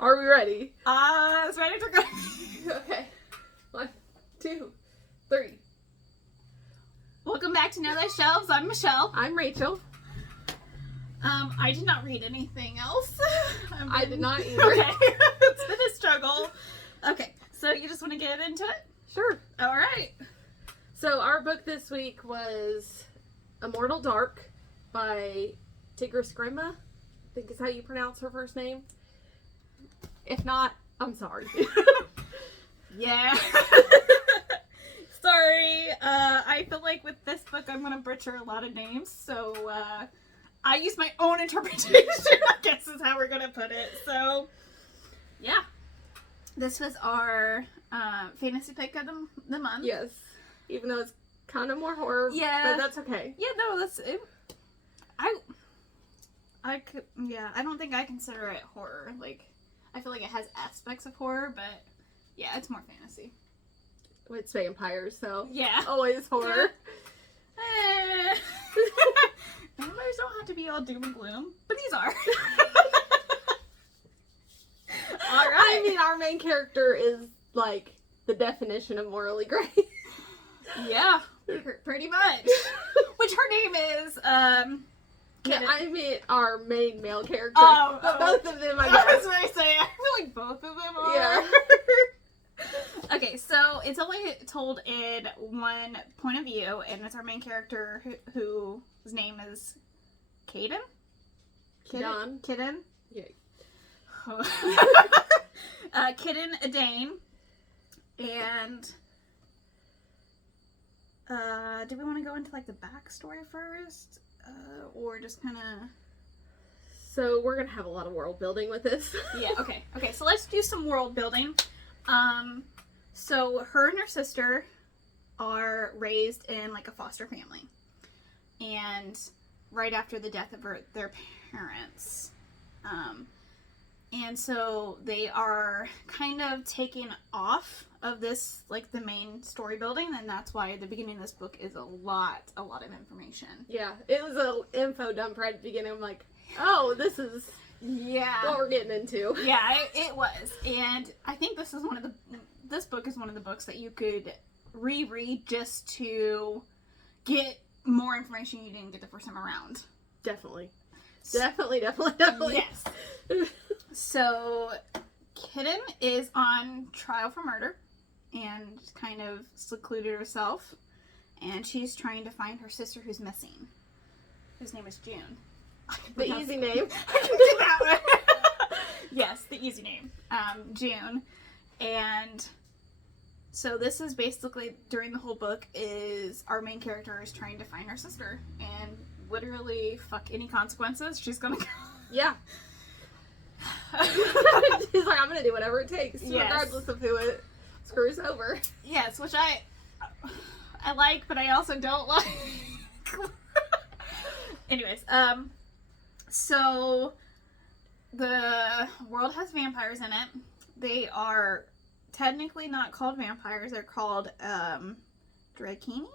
Are we ready? It's ready to go. Okay. 1, 2, 3. Welcome back to Know Thy Shelves. I'm Michelle. I'm Rachel. I did not read anything else. I did not either. Okay. It's been a struggle. Okay, so you just want to get into it? Sure. All right. So our book this week was Immortal Dark by Tigest Girma. I think is how you pronounce her first name. If not, I'm sorry. Yeah. Sorry. I feel like with this book I'm going to butcher a lot of names, so I use my own interpretation, I guess is how we're going to put it. So, yeah. This was our fantasy pick of the month. Yes. Even though it's kind of more horror. Yeah. But that's okay. Yeah, no, that's it. I don't think I consider it horror. Like, I feel like it has aspects of horror, but yeah, it's more fantasy. It's vampires, so Yeah. always horror. Vampires don't have to be all doom and gloom, but these are. Alright. I mean, our main character is like the definition of morally gray. Yeah, pretty much. Which her name is, I mean, our main male character. Oh, but both of them, I I guess. was going to say, I feel like both of them are. Yeah. Okay, so it's only told in one point of view, and it's our main character whose name is Caden? Kidden? Yeah. Kidden Adane. And do we want to go into like the backstory first? Or just kind of... So we're gonna have a lot of world building with this. Yeah, okay. Okay, so let's do some world building. So her and her sister are raised in like a foster family. And right after the death of their parents. And so they are kind of taken off of this, like the main story building, and that's why the beginning of this book is a lot of information. Yeah, it was an info dump right at the beginning. I'm like, oh, this is what we're getting into. Yeah, it was. And I think this book is one of the books that you could reread just to get more information you didn't get the first time around. Definitely. Definitely. Yes. So, Kidden is on trial for murder and kind of secluded herself. And she's trying to find her sister who's missing. Whose name is June. The easy name. I can do that one. Yes, the easy name. June. And so this is basically, during the whole book, is our main character is trying to find her sister. And literally, fuck any consequences, she's gonna go. Yeah. She's like, I'm gonna do whatever it takes, regardless of who it screws over. Yes, which I like, but I also don't like. Anyways, so the world has vampires in it. They are technically not called vampires. They're called Dractini.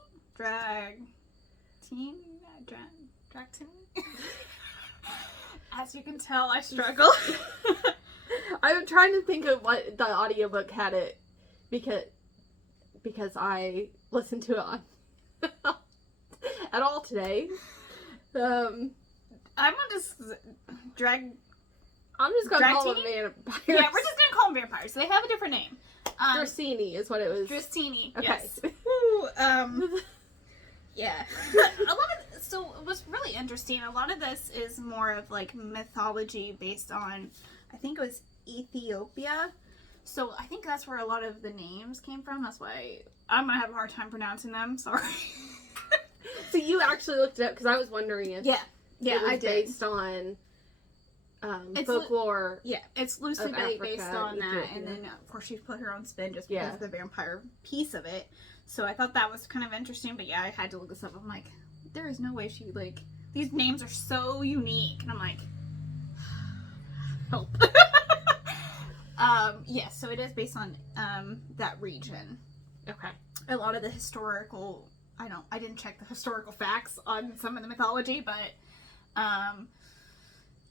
As you can tell, I struggle. I'm trying to think of what the audiobook had it because I listened to it on at all today. I'm just gonna call them vampires. Yeah, we're just gonna call them vampires. They have a different name. Dractini is what it was. Dractini. Okay. Yes. Yeah. So what's really interesting, a lot of this is more of like mythology based on, I think it was Ethiopia. So I think that's where a lot of the names came from. That's why I'm gonna have a hard time pronouncing them. Sorry. So you actually looked it up because I was wondering if it was I did. Based on folklore. It's loosely based on that, Ethiopia. and then of course she put her own spin just because of the vampire piece of it. So I thought that was kind of interesting, but yeah, I had to look this up. I'm like, there is no way she, like, these names are so unique, and I'm like, help. Yes, so it is based on that region. Okay. A lot of the historical, I didn't check the historical facts on some of the mythology, but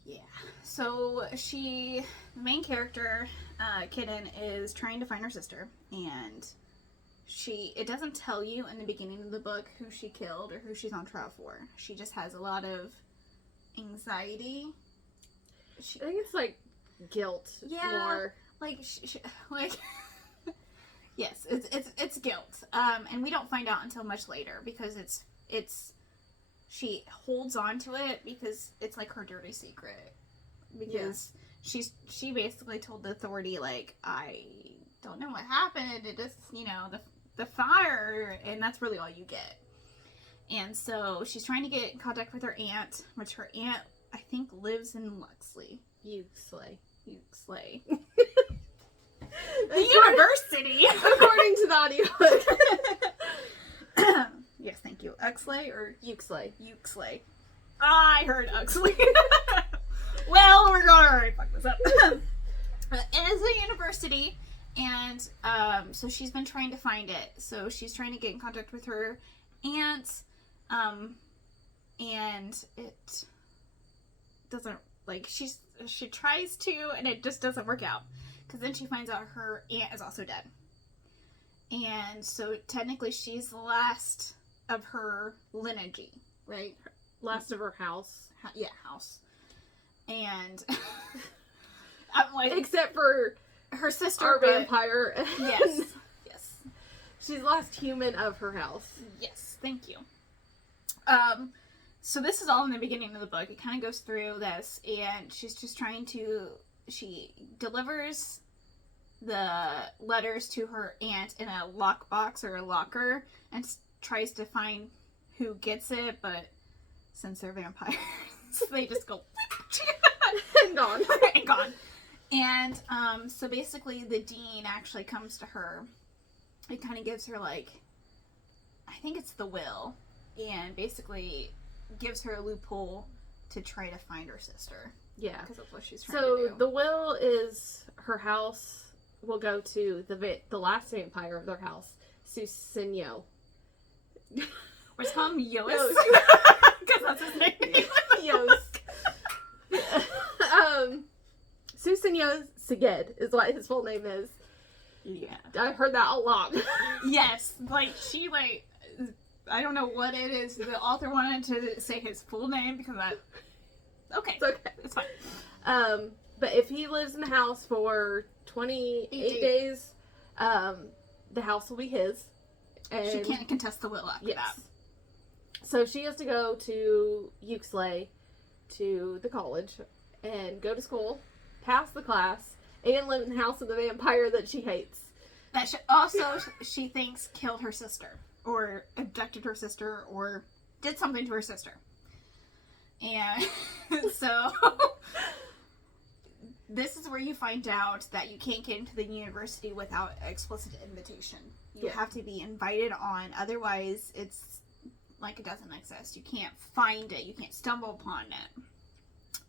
Yeah. So the main character, Kitten, is trying to find her sister, and it doesn't tell you in the beginning of the book who she killed or who she's on trial for. She just has a lot of anxiety. I think it's like guilt. Yeah. More. Like, like, yes, it's guilt. And we don't find out until much later because she holds on to it because it's like her dirty secret. Because she basically told the authority, like, I don't know what happened. It just, the fire, and that's really all you get. And so she's trying to get in contact with her aunt, which her aunt, I think, lives in Luxley. Uxley. The university! According to the audiobook. Yes, thank you. Uxley or Uxley. Uxley. I heard Uxley. Well, we're gonna fuck this up. It is a university, and so she's been trying to find it. So she's trying to get in contact with her aunt, and it doesn't, like, she tries to, and it just doesn't work out. Because then she finds out her aunt is also dead. And so technically she's the last of her lineage, right? Last of her house. House. And I'm like, except for her sister, our vampire. Yes. She's the last human of her house. Yes, thank you. So this is all in the beginning of the book. It kind of goes through this, and she's just she delivers the letters to her aunt in a lockbox or a locker, and tries to find who gets it, but since they're vampires, they just go and gone. And gone. And so basically the dean actually comes to her. It kind of gives her, like, I think it's the will, and basically gives her a loophole to try to find her sister. Yeah. Because that's what she's trying to do. So the will is her house will go to the last vampire of their house, Susinyo. Or it's called Yost. Because that's his name. Yost. Susinyo Seged is what his full name is. Yeah. I heard that a lot. Yes. Like, I don't know what it is. The author wanted to say his full name because okay. It's okay. It's fine. But if he lives in the house for 28 days, the house will be his. And she can't contest the will after that. So she has to go to Uxley, to the college, and go to school, pass the class, and live in the house of the vampire that she hates. That she thinks killed her sister, or abducted her sister, or did something to her sister. And so this is where you find out that you can't get into the university without explicit invitation. You have to be invited on, otherwise it's like it doesn't exist. You can't find it. You can't stumble upon it.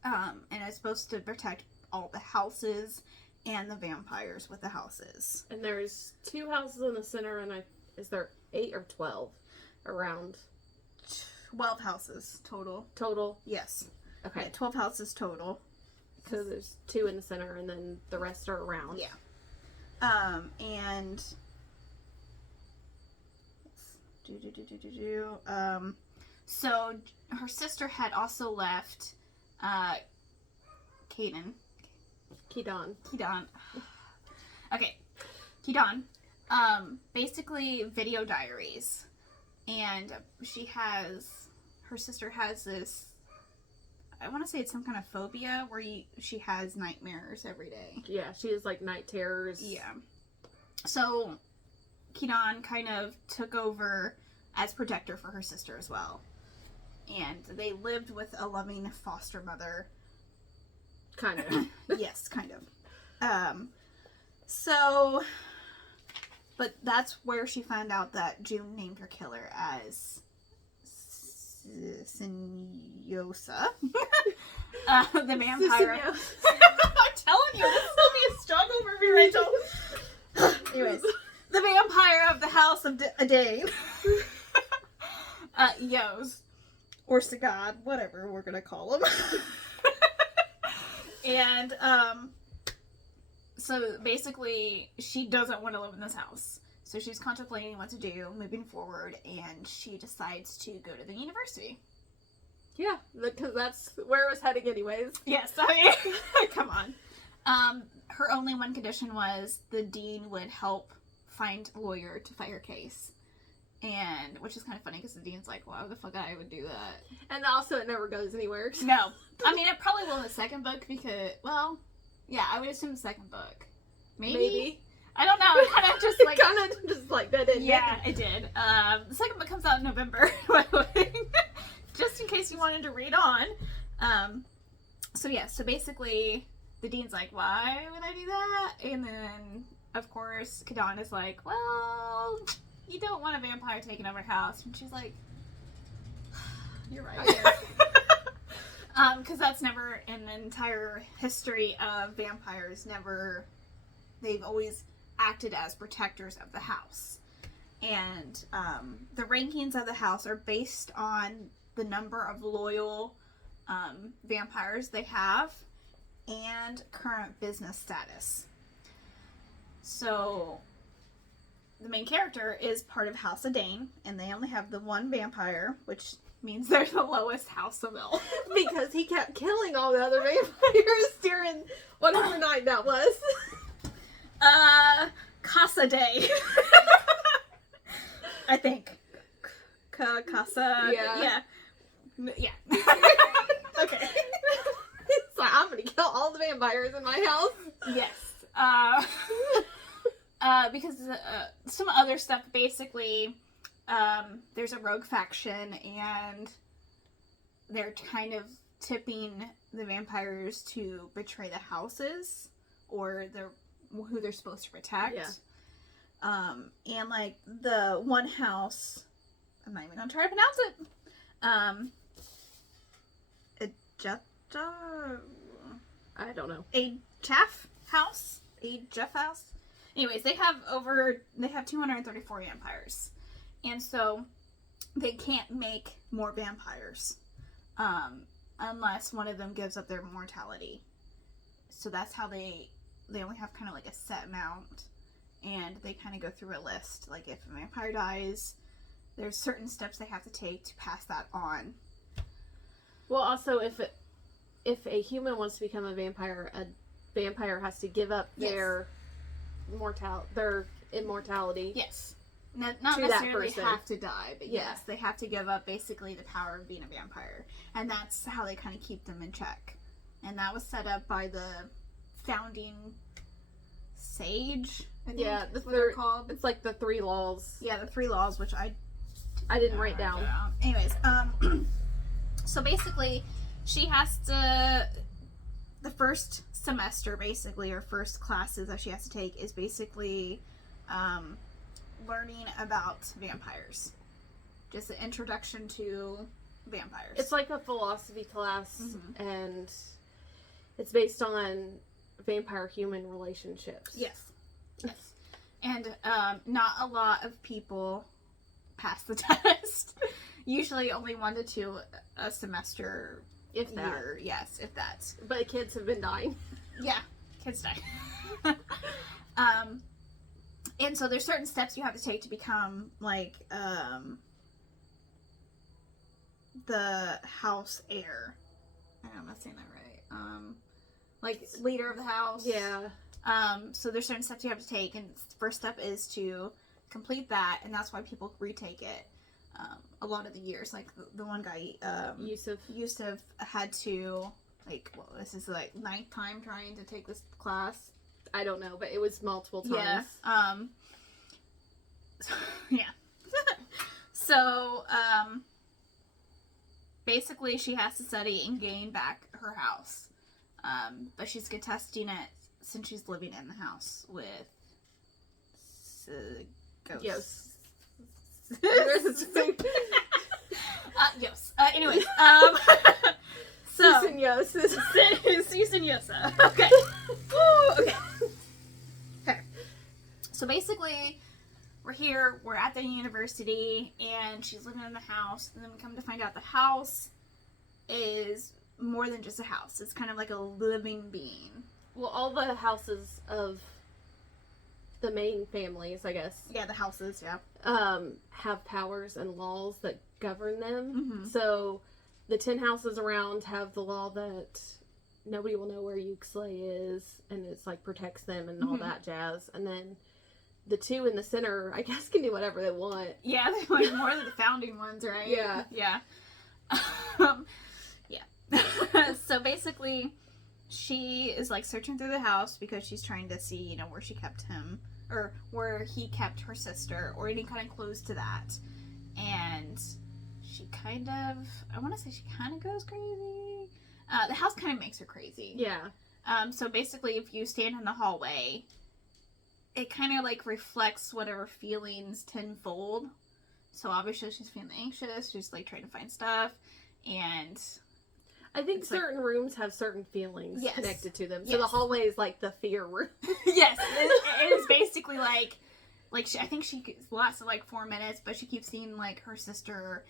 And it's supposed to protect all the houses and the vampires with the houses. And there's 2 houses in the center, and is there 8 or 12 around? 12 houses total. Total? Yes. Okay. Yeah, 12 houses total. So there's 2 in the center, and then the rest are around. Yeah. And so her sister had also left Kidon. Okay. Kidon. Basically video diaries. And her sister has this, I want to say it's some kind of phobia where she has nightmares every day. Yeah, she has like night terrors. Yeah. So Kidon kind of took over as protector for her sister as well. And they lived with a loving foster mother. Kind of. Yes, kind of. But that's where she found out that June named her killer as Sinyosa. The vampire. I'm telling you, this is going to be a struggle for me, Rachel. Anyways, the vampire of the House of Adane. Yos. Or Sagad, whatever we're going to call him. And so basically she doesn't want to live in this house. So she's contemplating what to do moving forward, and she decides to go to the university. Yeah, because that's where it was heading anyways. Yes, I mean, come on. Her only one condition was the dean would help find a lawyer to fight her case. And, which is kind of funny because the dean's like, why the fuck I would do that? And also it never goes anywhere. No. I mean, it probably will in the second book because, well, yeah, I would assume the second book. Maybe? I don't know. It kind of just like... that, didn't it? Yeah, it did. The second book comes out in November, by the way. Just in case you wanted to read on. So basically, the dean's like, why would I do that? And then, of course, Kadan is like, well... You don't want a vampire taking over your house. And she's like, you're right. Because that's never, in the entire history of vampires, they've always acted as protectors of the house. And the rankings of the house are based on the number of loyal vampires they have and current business status. So... The main character is part of House of Dane, and they only have the one vampire, which means they're the lowest house of all. Because he kept killing all the other vampires during whatever night that was. Casa Day. I think. Casa. Yeah. Yeah. Okay. So I'm gonna kill all the vampires in my house. Yes. Because some other stuff, basically, there's a rogue faction, and they're kind of tipping the vampires to betray the houses, or who they're supposed to protect. Yeah. And, like, the one house, I'm not even going to try to pronounce it, I don't know. A Jeff house? Anyways, they have 234 vampires. And so they can't make more vampires unless one of them gives up their mortality. So that's how they only have kind of like a set amount, and they kind of go through a list. Like if a vampire dies, there's certain steps they have to take to pass that on. Well, also if a human wants to become a vampire has to give up their immortality. Yes. Not necessarily have to die, but yes, they have to give up basically the power of being a vampire. And that's how they kind of keep them in check. And that was set up by the founding sage, I think. Yeah, they're called. It's like the 3 laws. Yeah, the 3 laws, which I didn't write down. Anyways, so basically, she has to... The first semester, basically, or first classes that she has to take is basically learning about vampires. Just an introduction to vampires. It's like a philosophy class, and it's based on vampire-human relationships. Yes. And not a lot of people pass the test. Usually only 1 to 2 a semester. If that. Year. Yes, if that. But kids have been dying. Yeah, kids die. And so there's certain steps you have to take to become, like, the house heir. I don't know, I'm not saying that right. Like, leader of the house. Yeah. So there's certain steps you have to take, and the first step is to complete that, and that's why people retake it. A lot of the years, like the one guy, Yusuf had to, like, well, this is like 9th time trying to take this class. I don't know, but it was multiple times. Yeah. Yeah. So, basically she has to study and gain back her house. But she's contesting it since she's living in the house with ghosts. Yes. Yes. Anyways, so Susan Yos. Susan Yosa. Okay. Okay. So basically, we're at the university, and she's living in the house, and then we come to find out the house is more than just a house. It's kind of like a living being. Well, all the houses of the main families, I guess. Yeah, the houses, yeah. Have powers and laws that govern them. Mm-hmm. So the 10 houses around have the law that nobody will know where Yuxley is, and it's like protects them and all that jazz. And then the 2 in the center, I guess, can do whatever they want. Yeah, they're like more than the founding ones, right? Yeah. Yeah. Yeah. So basically, she is like searching through the house because she's trying to see, you know, where she kept him, or where he kept her sister, or any kind of clues to that. And she kind of, I want to say she kind of goes crazy. The house kind of makes her crazy. Yeah. So basically, if you stand in the hallway, it kind of like reflects whatever feelings tenfold. So obviously she's feeling anxious. She's like trying to find stuff, and I think certain rooms have certain feelings connected to them. So the hallway is like the fear room. Yes, it is basically like I think she lasts like 4 minutes, but she keeps seeing like her sister,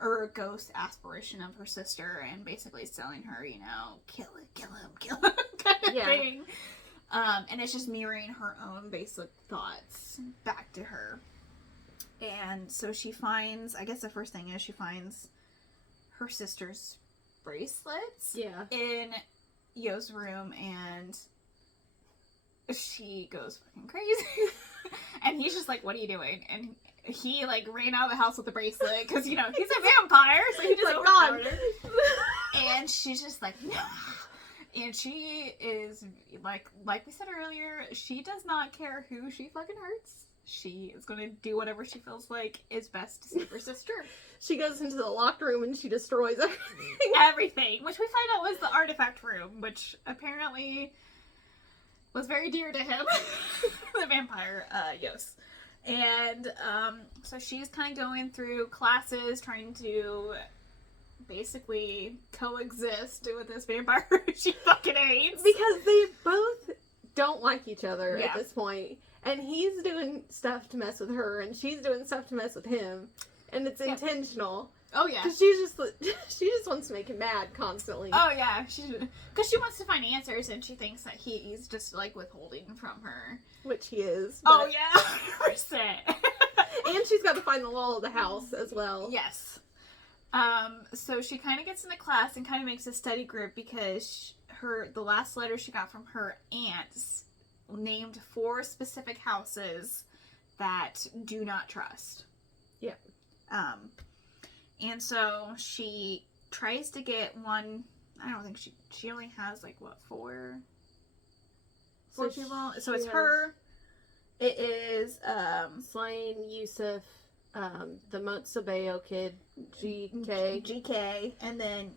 or a ghost aspiration of her sister, and basically telling her, you know, kill him, kind of thing. And it's just mirroring her own basic thoughts back to her. And so she finds, I guess the first thing is she finds her sister's bracelets in Yo's room, and she goes fucking crazy. And he's just like, what are you doing? And he like ran out of the house with the bracelet because, you know, he's a vampire, so he just overpowered her. And she's just like, no. And she is, like we said earlier, she does not care who she fucking hurts. She is going to do whatever she feels like is best to save her sister. She goes into the locked room and she destroys everything. Everything. Which we find out was the artifact room, which apparently was very dear to him. The vampire, Yos. And so she's kind of going through classes, trying to basically coexist with this vampire she fucking hates. Because they both don't like each other at this point. And he's doing stuff to mess with her, and she's doing stuff to mess with him. And it's intentional. Oh, yeah. Because she just wants to make him mad constantly. Oh, yeah. Because she wants to find answers, and she thinks that he's just, like, withholding from her. Which he is. Oh, yeah. 100%. And she's got to find the law of the house as well. Yes. So she kind of gets into class and kind of makes a study group because the last letter she got from her aunts named 4 specific houses that do not trust. Yep. And so she tries to get one. I don't think she only has like what 4 people. So it's her. It is Slain, Yusuf, the Montsebayo kid, GK, and then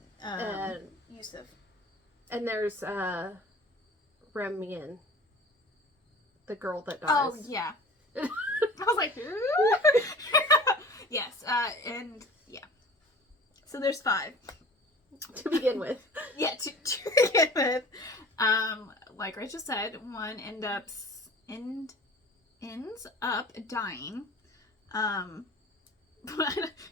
Yusuf. And there's Remian, the girl that dies. Oh yeah. I was like, yes, and yeah. So there's 5 to begin with. Yeah, to begin with. Like Rachel said, one ends up dying.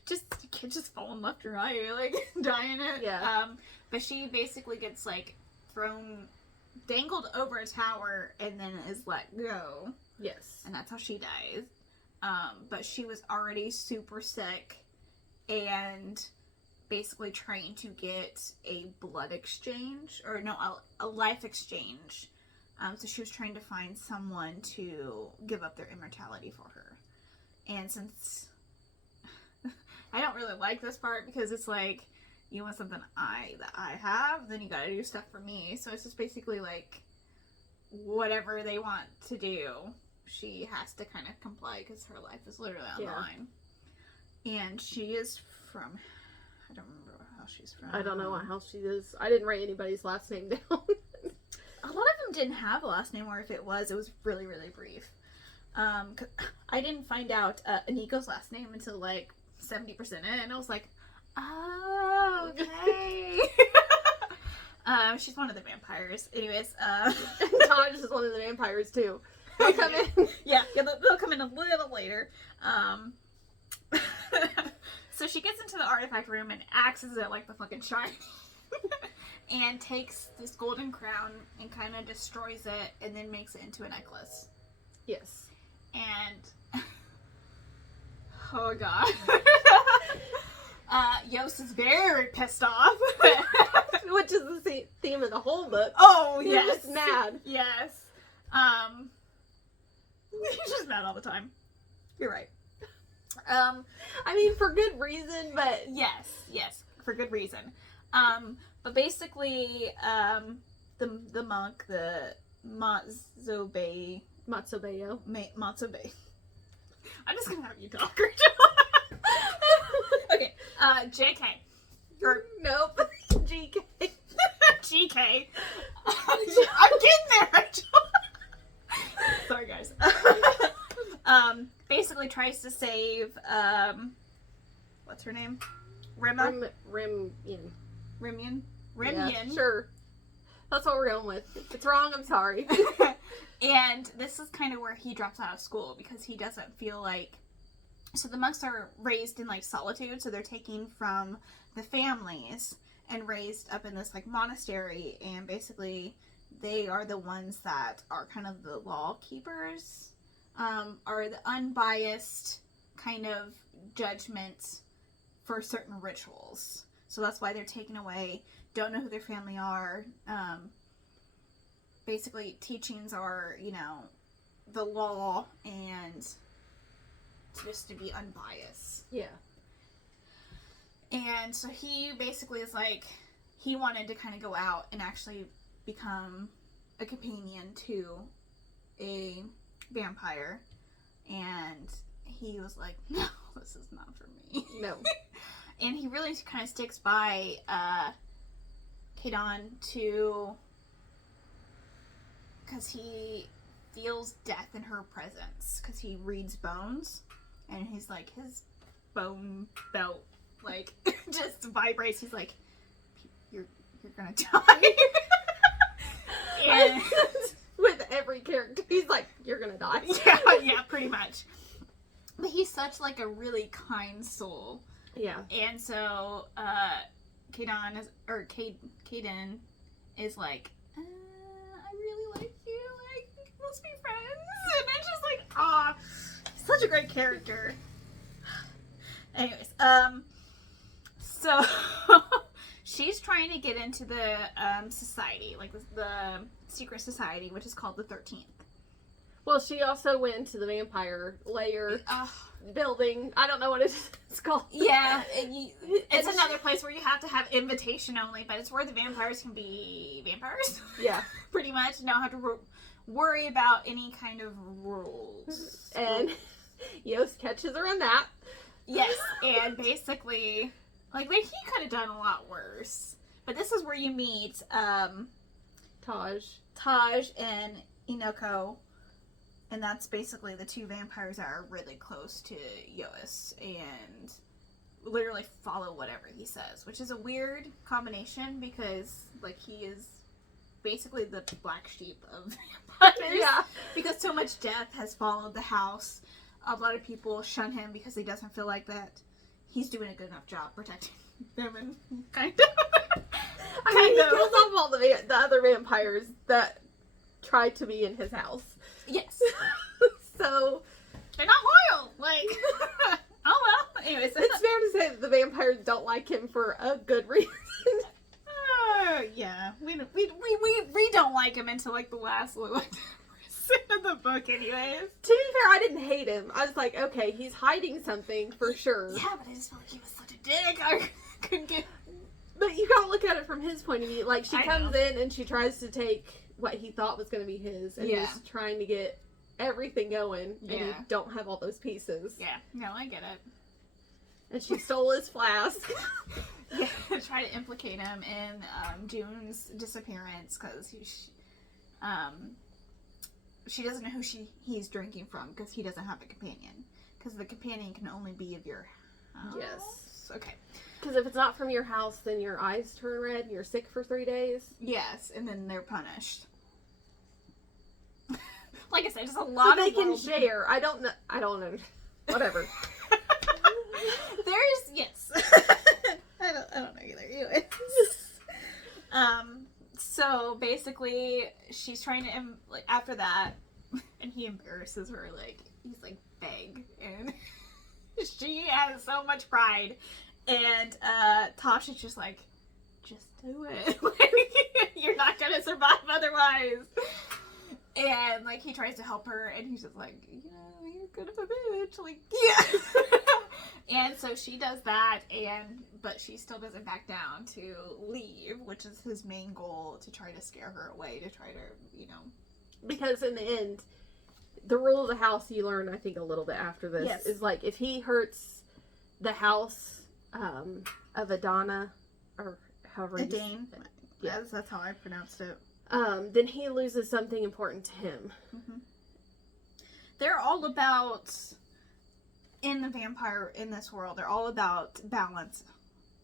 Just falling left or right, like dying it. Yeah. But she basically gets like dangled over a tower and then is let go. Yes. And that's how she dies. But she was already super sick and basically trying to get a blood exchange, or no, a life exchange. So she was trying to find someone to give up their immortality for her. And since I don't really like this part because it's like, you want something that I have, then you gotta do stuff for me. So it's just basically like whatever they want to do, she has to kind of comply because her life is literally on the line. And she is from, I don't remember what house she's from. I don't know what house she is. I didn't write anybody's last name down. A lot of them didn't have a last name, or if it was really, really brief. I didn't find out Aniko's last name until like 70% in, and I was like, oh, okay. She's one of the vampires. Anyways, Taj is one of the vampires too. They'll come in. Yeah, they'll come in a little later. So she gets into the artifact room and axes it like the fucking Shining. And takes this golden crown and kind of destroys it and then makes it into a necklace. Yes. And... oh god. Yost is very pissed off. Which is the theme of the whole book. Oh, He's yes. just mad. Yes. He's just mad all the time. You're right. I mean, for good reason, but... Yes, for good reason. But basically, the monk, the Matsube... Matsubeyo. Matsube. I'm just gonna have you talk. Okay, JK. Or, nope. GK. GK. I'm getting there. Sorry, guys. Basically tries to save, what's her name? Rima? Rimian. Rimian. Yeah, sure. That's what we're going with. If it's wrong, I'm sorry. And this is kind of where he drops out of school because he doesn't feel like... So the monks are raised in, like, solitude, so they're taken from the families and raised up in this, like, monastery, and basically they are the ones that are kind of the law keepers, are the unbiased kind of judgment for certain rituals. So that's why they're taken away, don't know who their family are. Basically, teachings are, you know, the law and just to be unbiased. Yeah. And so he basically is like, he wanted to kind of go out and actually become a companion to a vampire. And he was like, no, this is not for me. No. And he really kind of sticks by Kadon because he feels death in her presence. Because he reads bones. And he's like, his bone belt, like, just vibrates. He's like, you're gonna die. And with every character, he's like, you're gonna die. yeah, pretty much. But he's such, like, a really kind soul. Yeah. And so, Kaden is like, I really like you, like, let's be friends. And it's just like, aw, such a great character. Anyways, so, she's trying to get into the, society, like, the secret society, which is called the 13th. Well, she also went into the vampire lair building. I don't know what it's called. Yeah, it's another place where you have to have invitation only, but it's where the vampires can be vampires. Yeah. Pretty much. Don't have to worry about any kind of rules. And Yost catches her on that. Yes, and basically, like, he could have done a lot worse. But this is where you meet Taj and Inoko. And that's basically the two vampires that are really close to Yost and literally follow whatever he says, which is a weird combination because, like, he is basically the black sheep of vampires. Yeah. Because so much death has followed the house. A lot of people shun him because he doesn't feel like that he's doing a good enough job protecting them and kind of. I mean, he kills off all the other vampires that tried to be in his house. Yes. So they're not loyal. Like, oh well. Anyways, it's fair to say that the vampires don't like him for a good reason. Yeah, we don't like him until like the last little percent of the book, anyways. To be fair, I didn't hate him. I was like, okay, he's hiding something for sure. Yeah, but I just felt like he was such a dick. I couldn't get. But you gotta look at it from his point of view. Like, she comes know. in and she tries to take what he thought was going to be his, and he's trying to get everything going, and you don't have all those pieces. Yeah, no, I get it. And she stole his flask. Yeah, try to implicate him in June's disappearance because she doesn't know who he's drinking from because he doesn't have a companion. Because the companion can only be of your house. Yes. Okay. Because if it's not from your house, then your eyes turn red and you're sick for 3 days. Yes, and then they're punished. Like I said, just a lot But of they can share. I don't know. Whatever. Yes. I don't know either. So basically, she's trying to after that, and he embarrasses her. Like he's like beg, and she has so much pride, and Tosh is just like, just do it. You're not gonna survive otherwise. And like he tries to help her, and he's just like, you're kind of a bitch. Like, yeah. And so she does that, but she still doesn't back down to leave, which is his main goal, to try to scare her away, to try to, Because in the end, the rule of the house, you learn, I think, a little bit after this, yes. is like, if he hurts the house of Adana, or however Adane. Yeah. That's how I pronounced it. Then he loses something important to him. Mm-hmm. They're all about... in this world, they're all about balance.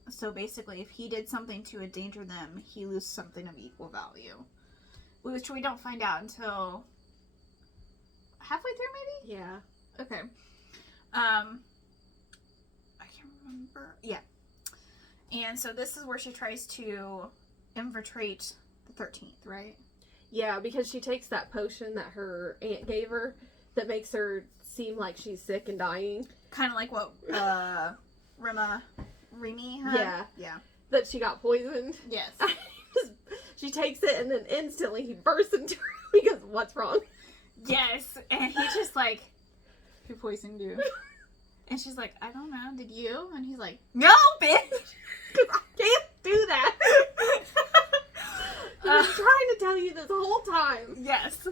So basically, if he did something to endanger them, he loses something of equal value. Which we don't find out until halfway through, maybe? Yeah. Okay. I can't remember. Yeah. And so this is where she tries to infiltrate the 13th, right? Yeah, because she takes that potion that her aunt gave her that makes her seem like she's sick and dying. Kind of like what Remy had. Yeah. Yeah. That she got poisoned. Yes. She takes it and then instantly he bursts into her because what's wrong? Yes. And he's just like, who poisoned you? And she's like, I don't know. Did you? And he's like, no, bitch. Because I can't do that. I was trying to tell you this whole time. Yes.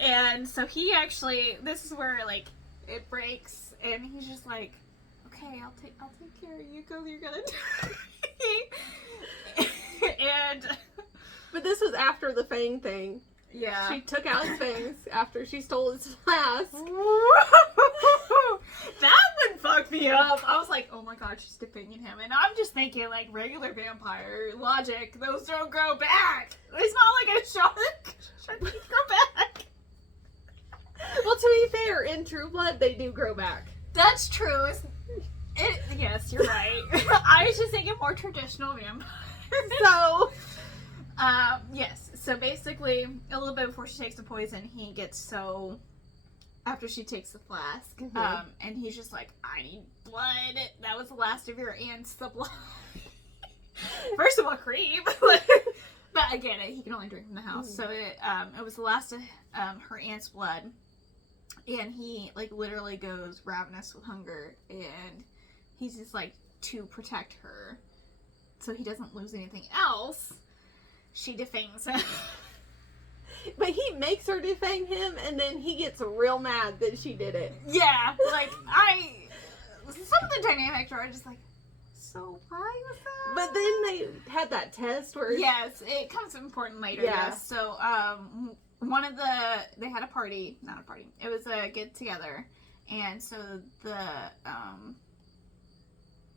And so he actually, this is where like it breaks, and he's just like, okay, I'll take care of you because you're gonna die. And but this was after the Fang thing. yeah, She took out his fangs after she stole his flask. That one fucked me up. I was like, oh my god, she's defending him. And I'm just thinking, like, regular vampire logic, those don't grow back. It's not like a shark. Sharks grow back. Well, to be fair, in True Blood, they do grow back. That's true. Yes, you're right. I was just thinking more traditional vampire. So, yes. So basically, a little bit before she takes the poison, he gets so... After she takes the flask, Mhm. and he's just like, I need blood. That was the last of your aunt's supply. First of all, creep. But I get it. He can only drink from the house. So it was the last of her aunt's blood. And he, like, literally goes ravenous with hunger. And he's just, like, to protect her, so he doesn't lose anything else, she defangs him. but he makes her defang him, and then he gets real mad that she did it. Yeah, like, some of the dynamics are just like, so why was that? But then they had that test where... Yes, it comes important later, Yeah. yes. So, they had a party, not a party, it was a get-together, and so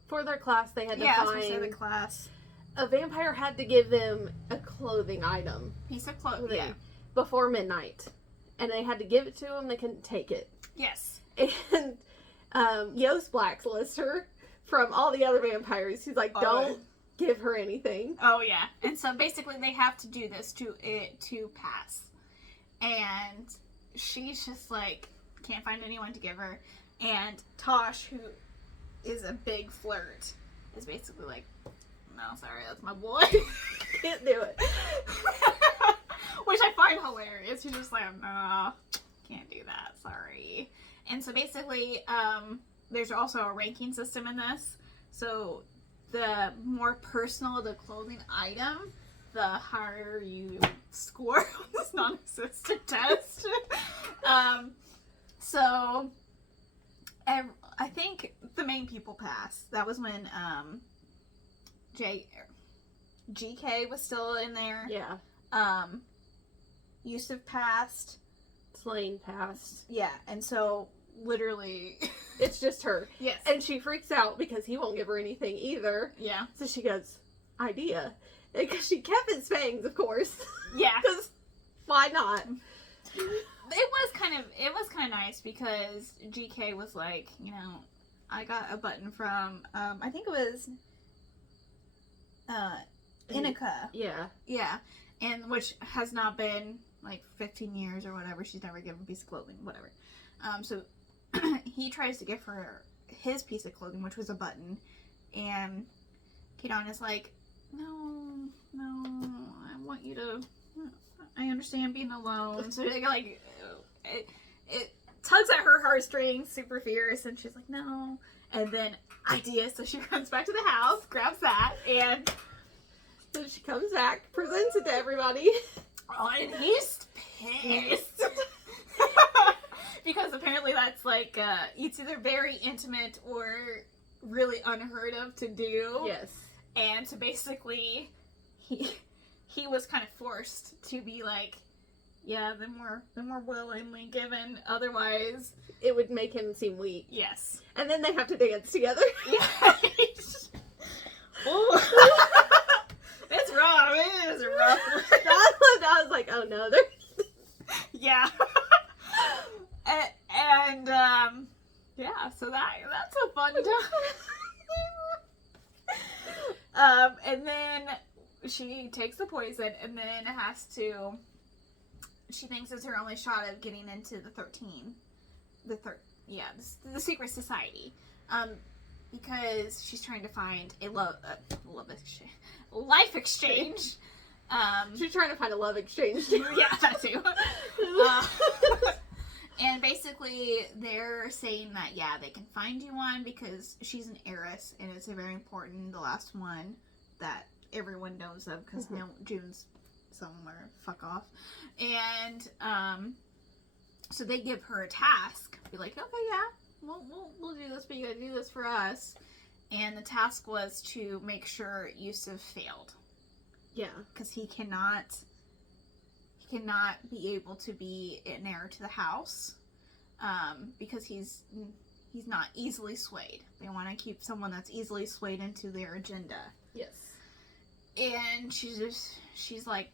for their class, they had to find... the class. A vampire had to give them a clothing item. Piece of clothing. Yeah. Before midnight. And they had to give it to them, they couldn't take it. Yes. And Yost blacklists her from all the other vampires. He's like, don't give her anything. Oh, yeah. And so basically they have to do this to pass. And she's just like, can't find anyone to give her. And Tosh, who is a big flirt, is basically like, no, sorry, that's my boy. Can't do it. Which I find hilarious. He's just like, no, can't do that, sorry. And so basically, there's also a ranking system in this. So the more personal the clothing item, the higher you score on this non-existent test. So I think the main people passed. That was when GK was still in there. Yeah. Yusuf passed. Slain passed. Yeah, and so literally It's just her. yes. And she freaks out because he won't give her anything either. Yeah. So she goes, idea. Because she kept his fangs, of course. Yeah. Because why not? It was kind of nice because GK was like, I got a button from, I think it was, Inika. Yeah. Yeah. And which has not been, like, 15 years or whatever. She's never given a piece of clothing, whatever. So he tries to give her his piece of clothing, which was a button. And Kidon is like, no, I want you to, I understand being alone. So, like, it tugs at her heartstrings, super fierce, and she's like, no. And then, idea, so she runs back to the house, grabs that, and then she comes back, presents it to everybody. Oh, and he's pissed. Because apparently that's, like, it's either very intimate or really unheard of to do. Yes. And so basically, he was kind of forced to be like, yeah, they're more willingly given. Otherwise, it would make him seem weak. Yes. And then they have to dance together. It's rough. It is rough. I was like, oh no, they're... Yeah. and yeah, so that's a fun time. And then she takes the poison, and then has to. She thinks it's her only shot of getting into the secret society, because she's trying to find a life exchange. She's trying to find a love exchange. Yeah, that too. And basically, they're saying that, yeah, they can find you one because she's an heiress, and it's a very important, the last one that everyone knows of, because no, June's somewhere, fuck off. And, so they give her a task. Be like, okay, yeah, we'll do this, but you gotta do this for us. And the task was to make sure Yusuf failed. Yeah. Because he cannot be able to be an heir to the house, because he's not easily swayed. They want to keep someone that's easily swayed into their agenda. Yes. And she's like,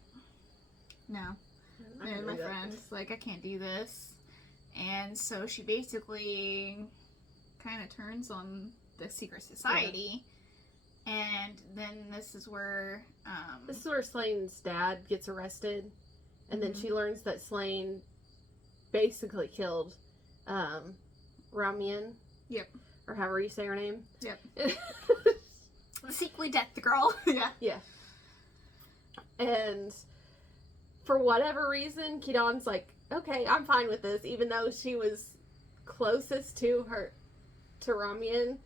no, they're my friends. Like, I can't do this. And so she basically kind of turns on the secret society. Yeah. And then this is where Slane's dad gets arrested. And then she learns that Slane basically killed Ramian. Yep. Or however you say her name. Yep. Secretly death the girl. Yeah. Yeah. And for whatever reason, Kidon's like, okay, I'm fine with this, even though she was closest to Ramian.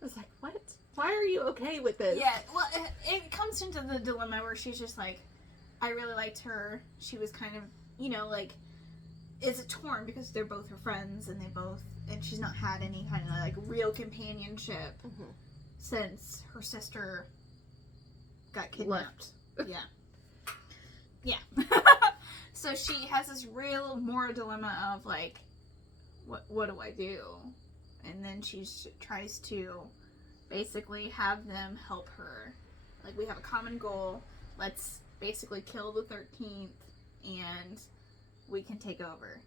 I was like, what? Why are you okay with this? Yeah, well, it comes into the dilemma where she's just like, I really liked her. She was kind of, like, is it torn because they're both her friends, and and she's not had any kind of, like, real companionship since her sister got kidnapped. Yeah. Yeah. So she has this real moral dilemma of, like, what do I do? And then she tries to basically have them help her. Like, we have a common goal. Let's basically kill the 13th, and we can take over.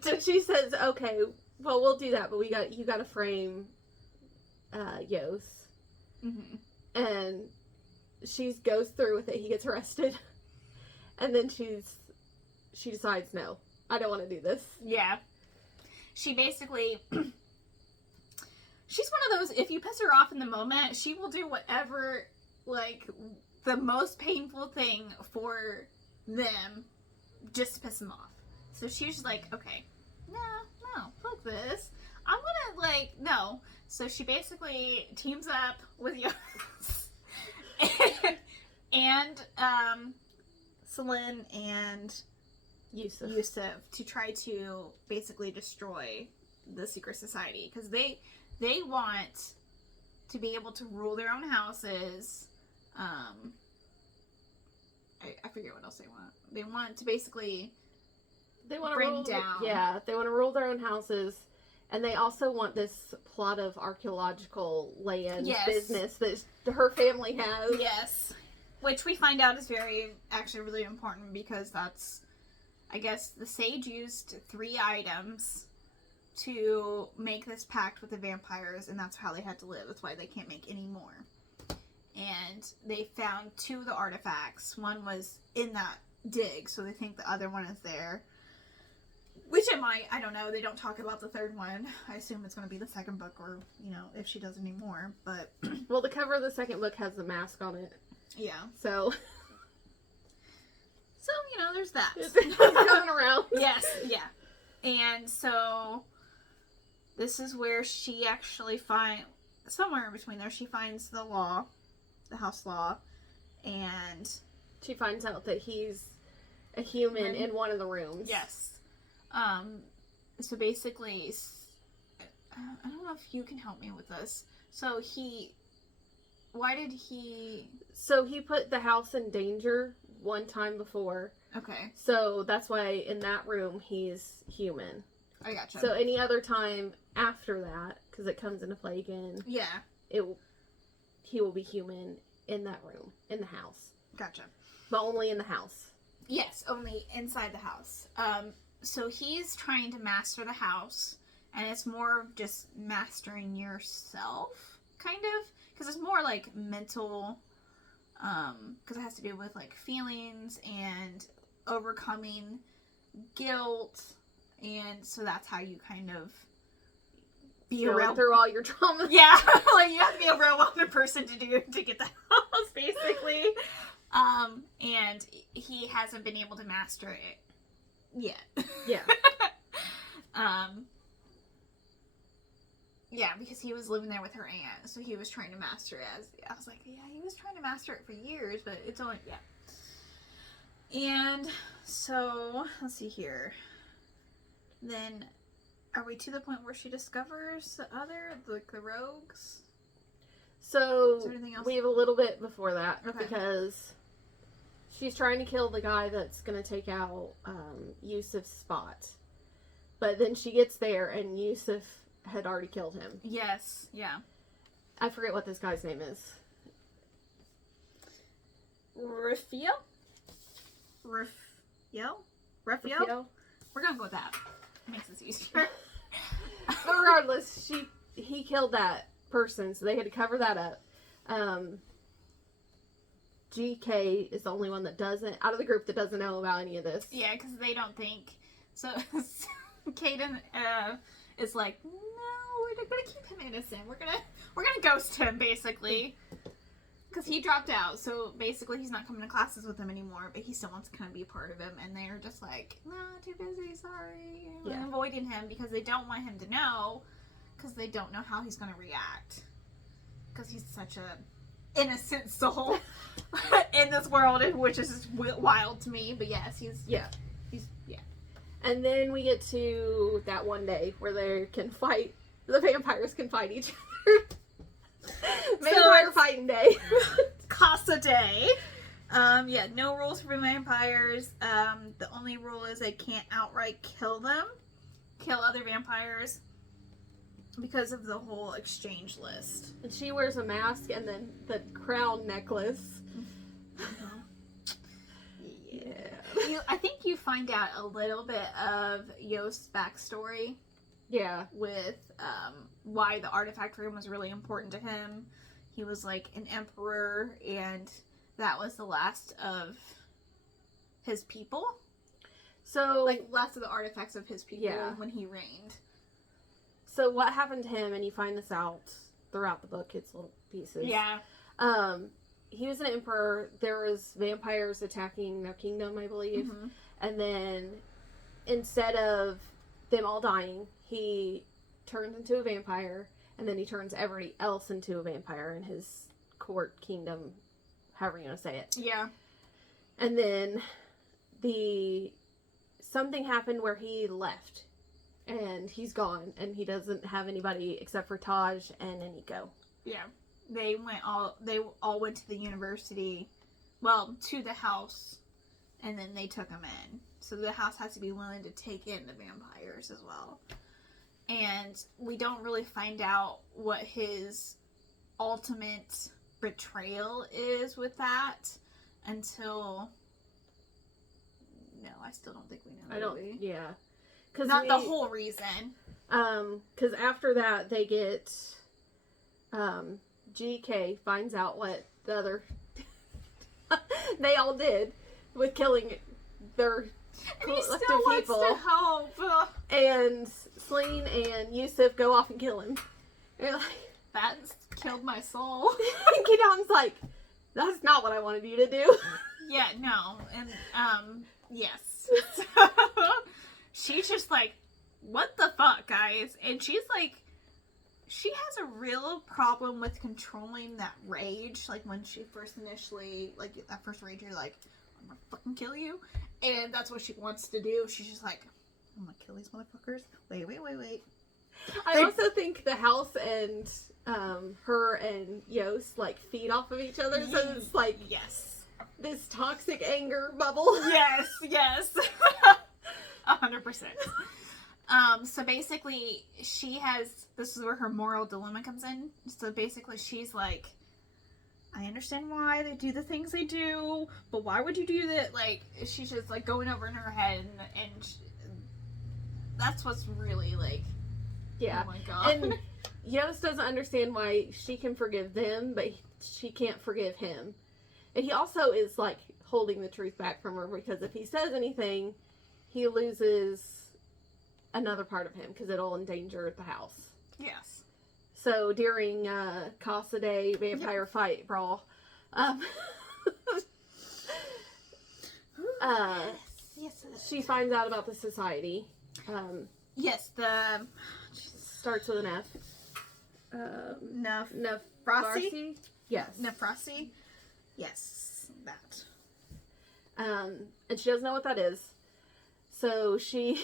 So she says, okay, well, we'll do that, but you gotta frame Yos. Mm-hmm. And she goes through with it. He gets arrested. And then she decides, no, I don't want to do this. Yeah. She basically, she's one of those, if you piss her off in the moment, she will do whatever, like, the most painful thing for them just to piss them off. So she's just like, okay, no, fuck this. I'm gonna, like, no. So she basically teams up with Yos and Selene and Yusuf to try to basically destroy the secret society, because they want to be able to rule their own houses. I forget what else they want. They want to basically they want to bring down. Yeah, they want to rule their own houses, and they also want this plot of archaeological land business that her family has. Yes, which we find out is really important, because that's, I guess, the sage used 3 items to make this pact with the vampires, and that's how they had to live. That's why they can't make any more. And they found 2 of the artifacts. One was in that dig, so they think the other one is there. Which it might. I don't know. They don't talk about the third one. I assume it's going to be the second book, or, if she does any more. But well, the cover of the second book has the mask on it. Yeah. So, there's that. It's coming around. Yes, yeah. And so, this is where she actually somewhere in between there, she finds the house law, and she finds out that he's a human in one of the rooms. Yes. So basically, I don't know if you can help me with this. So why did he... So he put the house in danger one time before. Okay. So that's why in that room he's human. I gotcha. So any other time after that, because it comes into play again. Yeah. He will be human in that room, in the house. Gotcha. But only in the house. Yes, only inside the house. So he's trying to master the house, and it's more of just mastering yourself, kind of, because it's more like mental, because it has to do with like feelings and overcoming guilt, and so that's how you kind of be Going through all your trauma. Yeah, like you have to be a real well-known person to get the house, basically. And he hasn't been able to master it yet. Yeah. Yeah, because he was living there with her aunt, so he was trying to master it. I was like, yeah, he was trying to master it for years, but it's only, And so, let's see here. Then, are we to the point where she discovers the rogues? So, Is there anything else? we have a little bit before that, Okay. because she's trying to kill the guy that's going to take out Yusuf's spot. But then she gets there, and Yusuf had already killed him. Yes, yeah. I forget what this guy's name is. Raphael? Raphael? We're gonna go with that. Makes it easier. But regardless, he killed that person, so they had to cover that up. GK is the only one that doesn't, out of the group, that doesn't know about any of this. Yeah, because they don't think. So, Caden is like, no, we're gonna keep him innocent. We're gonna ghost him, basically. Because he dropped out, so basically he's not coming to classes with them anymore, but he still wants to kind of be a part of him, and they're just like, no, too busy, sorry. Yeah. Avoiding him because they don't want him to know, because they don't know how he's going to react. Because he's such a innocent soul in this world, which is just wild to me, but yes, he's. And then we get to that one day where they can fight, the vampires can fight each other. Vampire fighting day. Casa day. No rules for vampires. The only rule is they can't outright kill other vampires, because of the whole exchange list. And she wears a mask and then the crown necklace. Yeah. I think you find out a little bit of Yost's backstory. Yeah. With why the artifact room was really important to him. He was like an emperor, and that was the last of his people. So, like, last of the artifacts of his people when he reigned. So what happened to him, and you find this out throughout the book, it's little pieces. Yeah. He was an emperor. There was vampires attacking their kingdom, I believe. Mm-hmm. And then, instead of them all dying, he turns into a vampire, and then he turns everybody else into a vampire in his court kingdom, however you want to say it. Yeah. And then something happened where he left, and he's gone, and he doesn't have anybody except for Taj and Aniko. Yeah. They all went to the university, well, to the house, and then they took him in. So the house has to be willing to take in the vampires as well. And we don't really find out what his ultimate betrayal is with that until... No, I still don't think we know. Yeah. 'Cause Not the whole reason. Because after that, they get, GK finds out what the other, they all did with killing their And he collective still wants people. to help. Ugh. And Celine and Yusuf go off and kill him. They're like, That killed my soul. and Kidon's like, that's not what I wanted you to do. Yeah, no. And, yes. So, she's just like, what the fuck, guys? And she's like, she has a real problem with controlling that rage. Like, when she first initially, like, that first rage, you're like, I'm gonna fucking kill you. And that's what she wants to do. She's just like, I'm gonna kill these motherfuckers. Wait. I also think the house and her and Yost like feed off of each other, so it's like Yes. this toxic anger bubble. Yes. 100%. So basically, this is where her moral dilemma comes in. So basically, she's like, I understand why they do the things they do, but why would you do that? Like, she's just like going over in her head, and that's what's really like, Yeah. oh my god. And Yost doesn't understand why she can forgive them, but she can't forgive him. And he also is like holding the truth back from her, because if he says anything, he loses another part of him because it'll endanger the house. Yes. So during Casa Day vampire fight brawl, Yes. she finds out about the society. Yes. The Starts with an F. Nefrasi. Yes. Nefrasi. Yes. That. And she doesn't know what that is. So she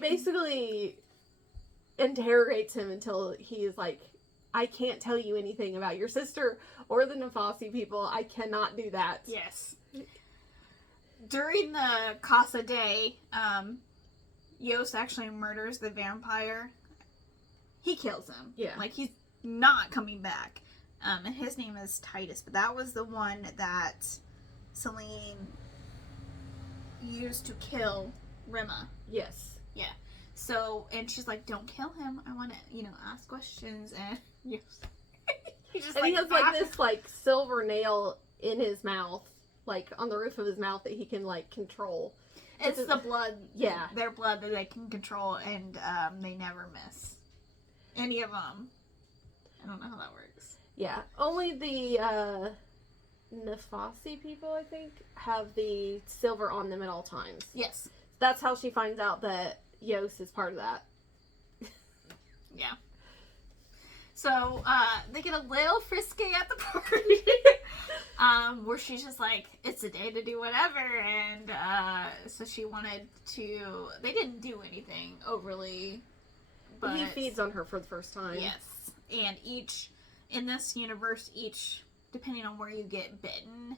basically interrogates him until he is like, I can't tell you anything about your sister or the Nefasi people. I cannot do that. Yes. During the Casa Day, Yost actually murders the vampire. He kills him. Yeah. Like, he's not coming back. And his name is Tigest, but that was the one that Celine used to kill Rima. Yes. So, and she's like, don't kill him. I want to, ask questions. And yes. He just And he has like this like silver nail in his mouth, like on the roof of his mouth, that he can like control. It's the blood. Yeah. Their blood that they can control, and they never miss any of them. I don't know how that works. Yeah. Only the Nefasi people, I think, have the silver on them at all times. Yes. That's how she finds out that Yost is part of that. Yeah. So, they get a little frisky at the party. Where she's just like, it's a day to do whatever, and, so she wanted to, they didn't do anything overly, but He feeds on her for the first time. yes. And in this universe, depending on where you get bitten,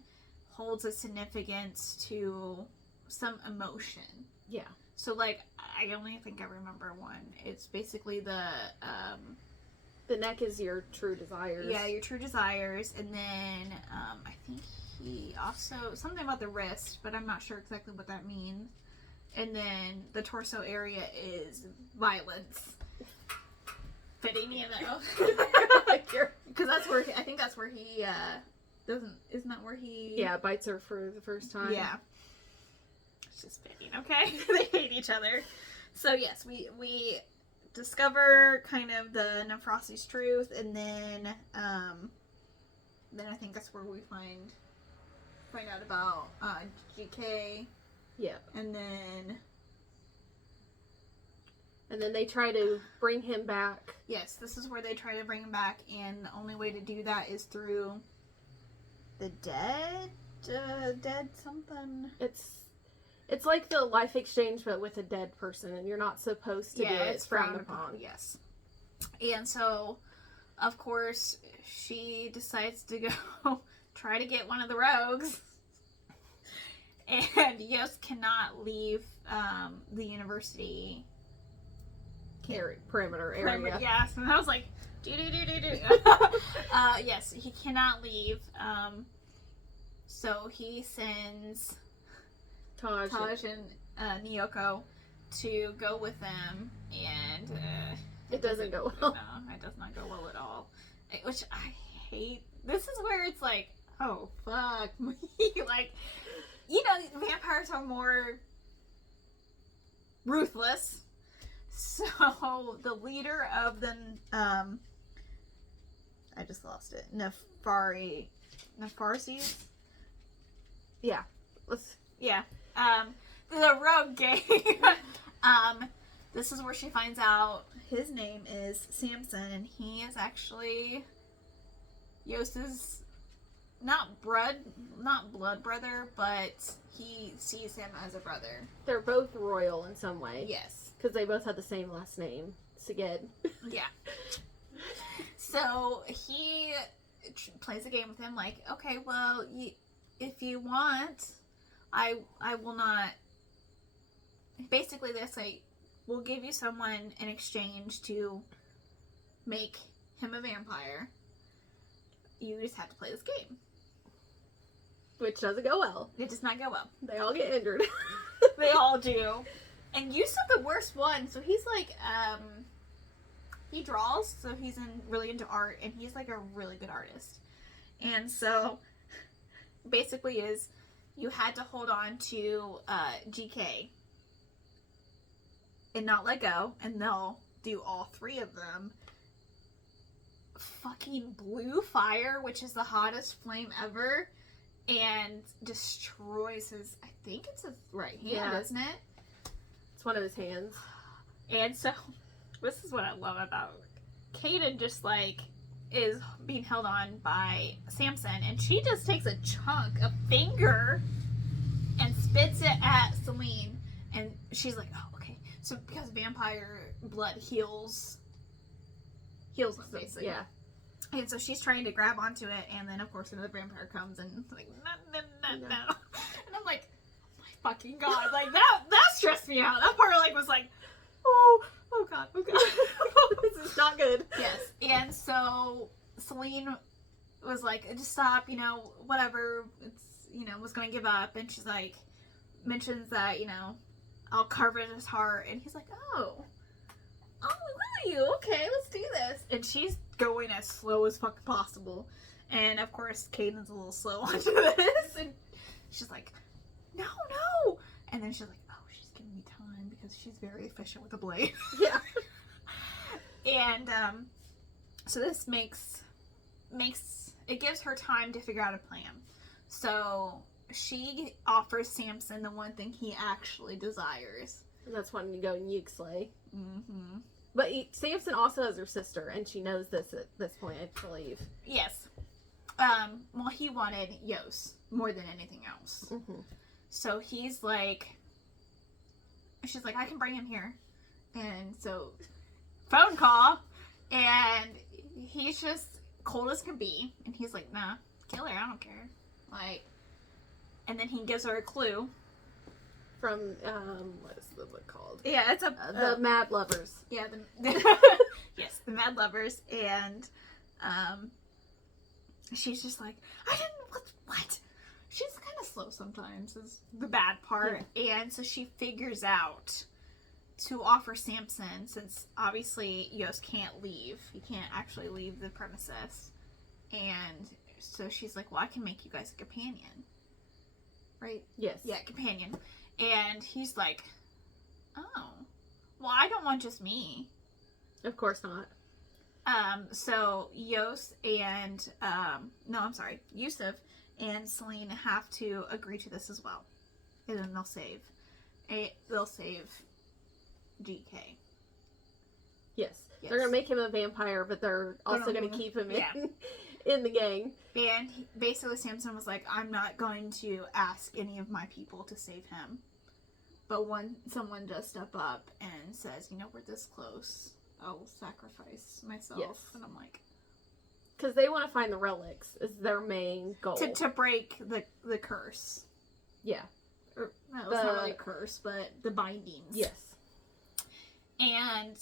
holds a significance to some emotion. Yeah. So, like, I only think I remember one. It's basically the neck is your true desires. yeah, your true desires, and then I think he also something about the wrist, but I'm not sure exactly what that means. And then the torso area is violence. Fitting, because that's where I think that's where he isn't that where he bites her for the first time. Yeah. It's just fitting, okay? They hate each other. So yes, we discover kind of the Nefrasi's truth, and then I think that's where we find out about GK. Yeah. And then they try to bring him back. yes, this is where they try to bring him back, and the only way to do that is through the dead something. It's like the life exchange, but with a dead person, and you're not supposed to do it. It's frowned upon. Yes. And so, of course, she decides to go try to get one of the rogues. And Yost cannot leave the university Perimeter area. Yes, and I was like, do. Yes, he cannot leave. So he sends Taj and Nyoko to go with them, and it doesn't go well. No, it does not go well at all. Which I hate. This is where it's like, oh, fuck me. Like, you know, vampires are more ruthless. So, the leader of the, I just lost it. Nefarses? Yeah. Yeah. The rogue gang. This is where she finds out his name is Samson, and he is actually Yos's not blood brother, but he sees him as a brother. They're both royal in some way. Yes. Because they both have the same last name. Siged. Yeah. So he plays a game with him like, okay, well, if you want, I will not. Basically, they say, we'll give you someone in exchange to make him a vampire. You just have to play this game. Which doesn't go well. It does not go well. They all get injured. They all do. And Yusuf the worst one. So he's like, he draws, so he's really into art, and he's like a really good artist. And so, basically is, you had to hold on to GK and not let go, and they'll do all three of them. Fucking blue fire, which is the hottest flame ever, and destroys his, I think it's his right hand, isn't it? It's one of his hands. And so, this is what I love about Kaden, just like, is being held on by Samson, and she just takes a chunk, a finger, and spits it at Celine, and she's like, oh, okay. So, because vampire blood heals them, basically. Yeah. And so she's trying to grab onto it, and then, of course, another vampire comes, and like, no. And I'm like, oh my fucking god, like, that stressed me out. That part, like, was like, oh god. This is not good. Yes. And so Celine was like, just stop, whatever. It's, was going to give up. And she's like, mentions that, I'll carve it in his heart. And he's like, oh, will you? Okay, let's do this. And she's going as slow as fucking possible. And of course, Caden's a little slow onto this. And she's like, no. And then she's like, oh, she's giving me time because she's very efficient with a blade. Yeah. And so this makes it gives her time to figure out a plan. So she offers Samson the one thing he actually desires. And that's when you go and Yuke-slay. Mm-hmm. But Samson also has her sister, and she knows this at this point, I believe. Yes. Well, he wanted Yos more than anything else. Mm-hmm. So he's like, she's like, I can bring him here. And so, phone call, and he's just cold as can be. And he's like, nah, kill her, I don't care. Like, and then he gives her a clue. From, what is the book called? Yeah, it's the Mad Lovers. Yeah, yes, the Mad Lovers. And, she's just like, I didn't, what? She's kind of slow sometimes, is the bad part. Yeah. And so she figures out to offer Samson, since obviously Yos can't leave. He can't actually leave the premises. And so she's like, well, I can make you guys a companion. Right? Yes. Yeah, companion. And he's like, oh, well, I don't want just me. Of course not. So Yos and, Yusuf and Celine have to agree to this as well. And then they'll save GK. Yes. They're going to make him a vampire, but they're also going to keep him in the gang. And basically Samson was like, I'm not going to ask any of my people to save him. But when someone does step up and says, we're this close, I'll sacrifice myself. Yes. And I'm like... Because they want to find the relics is their main goal. To break the curse. Yeah. Or, no, it's not really a curse, but the bindings. Yes. And,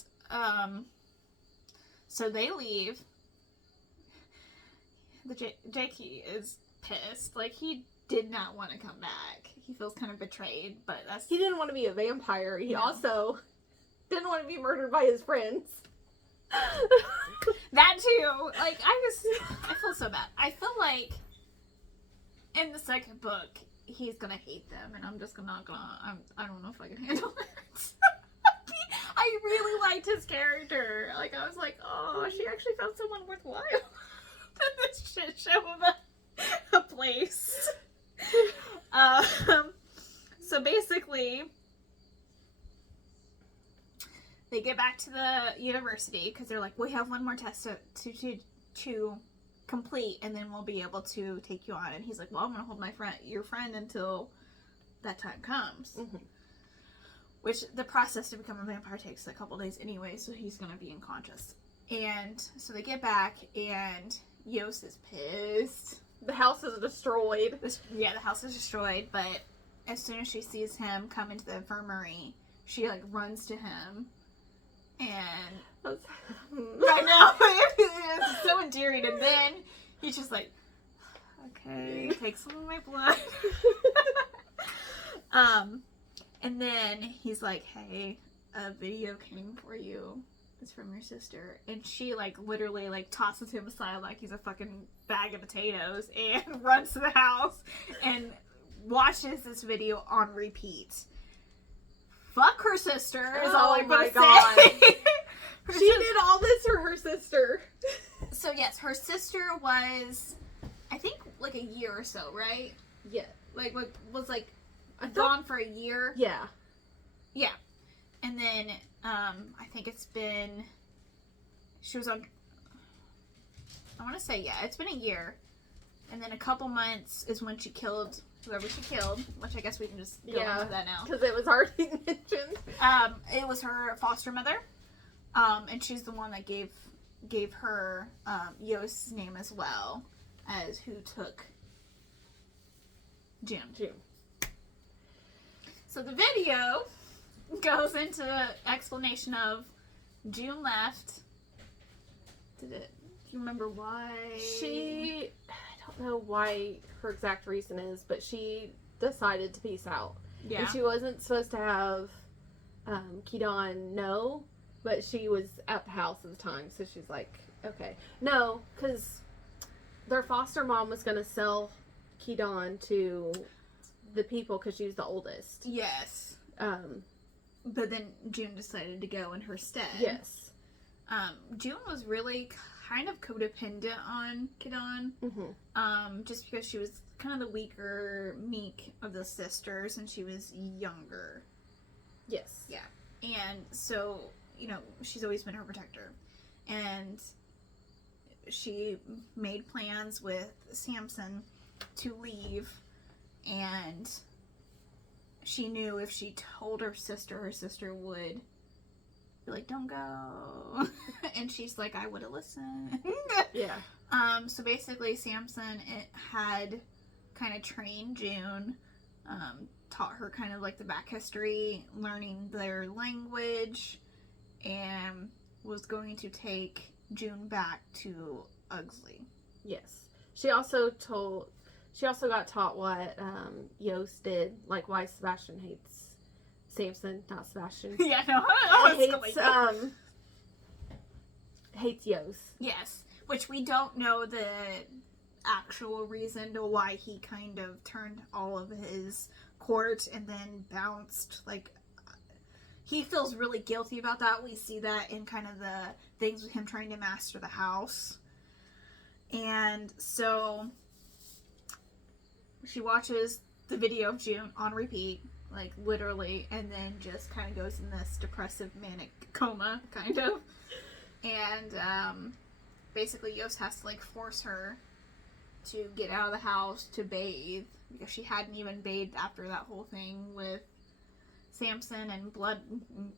so they leave. The Jakey is pissed. Like, he did not want to come back. he feels kind of betrayed, but that's... He didn't want to be a vampire. He No. also didn't want to be murdered by his friends. That too. Like, I feel so bad. I feel like in the second book, he's gonna hate them, and I'm just not gonna, I don't know if I can handle it. I really liked his character. Like, I was like, oh, she actually found someone worthwhile in this shit show of a place. So basically, they get back to the university because they're like, we have one more test to complete, and then we'll be able to take you on. And he's like, well, I'm gonna hold your friend until that time comes. Mm-hmm. Which the process to become a vampire takes a couple days anyway, so he's gonna be unconscious. And so they get back, and Yost is pissed. The house is destroyed. The house is destroyed, but as soon as she sees him come into the infirmary, she, like, runs to him. And I know, it's so endearing. And then he's just like, okay, take some of my blood. And then he's like, hey, a video came for you. It's from your sister. And she, like, literally, like, tosses him aside like he's a fucking bag of potatoes and runs to the house and watches this video on repeat. Fuck her sister is all I'm gonna say. She did all this for her sister. So yes, her sister was, I think, like a year or so, right? Yeah. Like was like gone for a year. Yeah. Yeah. And then I think it's been, she was on, I want to say, yeah, it's been a year. And then a couple months is when she killed whoever she killed, which I guess we can just go into that now. Because it was already mentioned. It was her foster mother. And she's the one that gave her Yost's name as well as who took Jim. So the video goes into explanation of June left. Do you remember why? I don't know why her exact reason is, but she decided to peace out. Yeah. And she wasn't supposed to have Keaton know, but she was at the house at the time, so she's like, okay. No, because their foster mom was going to sell Keaton to the people because she was the oldest. Yes. But then June decided to go in her stead. Yes. June was really kind of codependent on Keaton. Mm-hmm. Just because she was kind of the weaker, meek of the sisters, and she was younger. Yes. Yeah. And so, you know, she's always been her protector. And she made plans with Samson to leave, and she knew if she told her sister would be like, don't go. And she's like, I would have listened. Yeah. So basically Samson had kind of trained June, taught her kind of like the back history, learning their language, and was going to take June back to Ugsley. Yes. She also got taught what Yost did, like why Sebastian hates Samson, not Sebastian. Yeah, no, hates Yost. Yes, which we don't know the actual reason to why he kind of turned all of his court and then bounced. Like, he feels really guilty about that. We see that in kind of the things with him trying to master the house. And so she watches the video of June on repeat, like literally, and then just kind of goes in this depressive manic coma, kind of. And basically Yost has to like force her to get out of the house to bathe, because she hadn't even bathed after that whole thing with Samson and blood.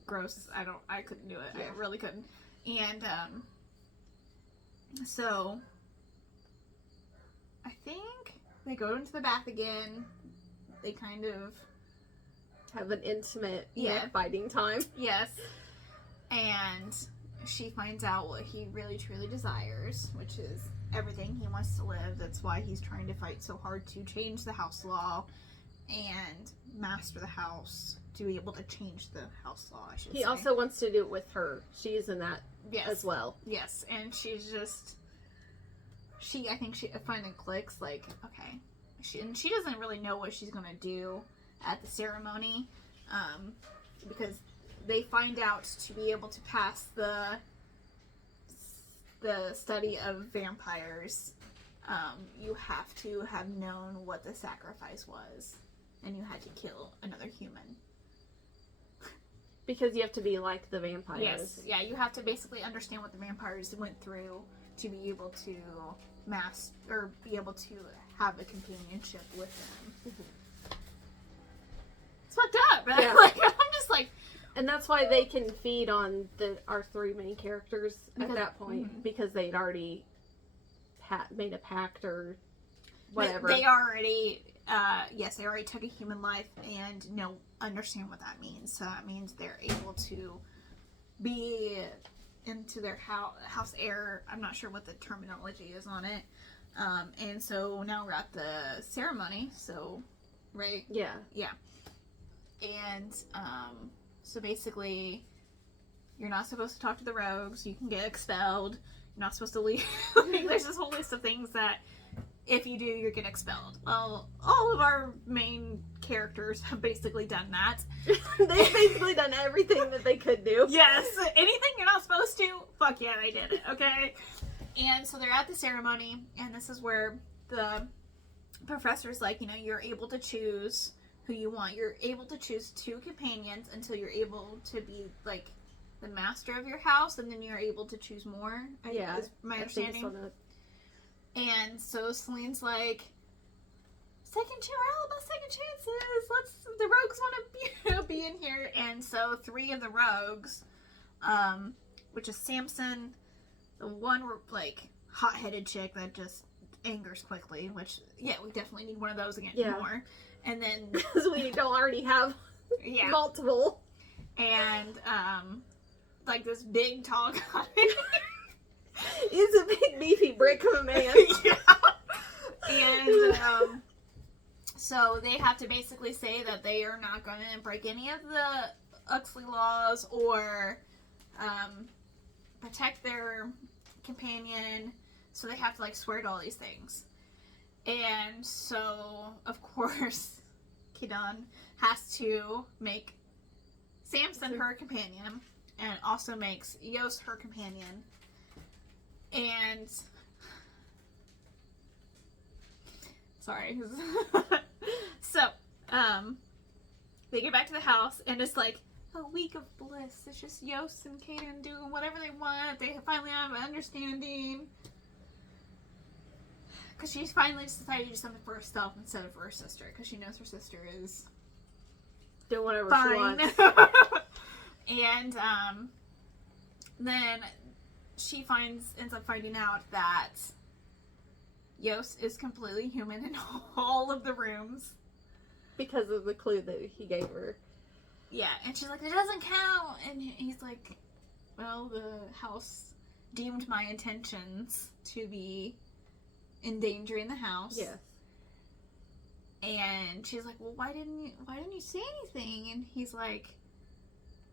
Gross. I couldn't do it. Yeah. I really couldn't. And so I think they go into the bath again. They kind of Have an intimate, Yeah. fighting time. yes. And she finds out what he really truly desires, which is everything he wants to live. That's why he's trying to fight so hard to change the house law. and master the house to be able to change the house law, I should say. He also wants to do it with her. She's in that as well. Yes, and she's just... I think she finally clicks, like, okay. She doesn't really know what she's going to do at the ceremony, because they find out to be able to pass the study of vampires, you have to have known what the sacrifice was, and you had to kill another human. Because you have to be like the vampires. Yes, yeah, you have to basically understand what the vampires went through to be able to be able to have a companionship with them. Mm-hmm. It's fucked up, right? Yeah. Like, I'm just like... And that's why they can feed on our three main characters at that point, mm-hmm. because they'd already made a pact or whatever. They already, they already took a human life and understand what that means. So that means they're able to be into their house heir. I'm not sure what the terminology is on it. And so now we're at the ceremony. So, right? Yeah. Yeah. And, so basically, you're not supposed to talk to the rogues. You can get expelled. You're not supposed to leave. There's this whole list of things that if you do, you're getting expelled. Well, all of our main characters have basically done that. They've basically done everything that they could do. Yes. Anything you're not supposed to, fuck yeah, they did it, okay? And so they're at the ceremony, and this is where the professor's like, you're able to choose who you want. You're able to choose 2 companions until you're able to be, like, the master of your house, and then you're able to choose more. Yeah. Is my understanding. And so Celine's like, second chances. The rogues want to be in here. And so 3 of the rogues, which is Samson, the one, like, hot-headed chick that just angers quickly, which, yeah, we definitely need one of those again. Yeah. More. And then... Because we don't already have multiple. And, like, this big, tall guy. He's a big, beefy brick of a man. Yeah. And, so they have to basically say that they are not going to break any of the Uxley laws or, protect their companion. So they have to, like, swear to all these things. And so, of course, Kidan has to make Samson her companion, and also makes Yost her companion. And... Sorry. So, they get back to the house, and it's like a week of bliss. It's just Yost and Kaden doing whatever they want. They finally have an understanding. Because she finally decided to do something for herself instead of for her sister. Because she knows her sister is... do whatever fine. she wants. And, then she ends up finding out that Yost is completely human in all of the rooms. Because of the clue that he gave her. Yeah, and she's like, it doesn't count. And he's like, well, the house deemed my intentions to be endangering the house. Yes. And she's like, well, why didn't you say anything? And he's like,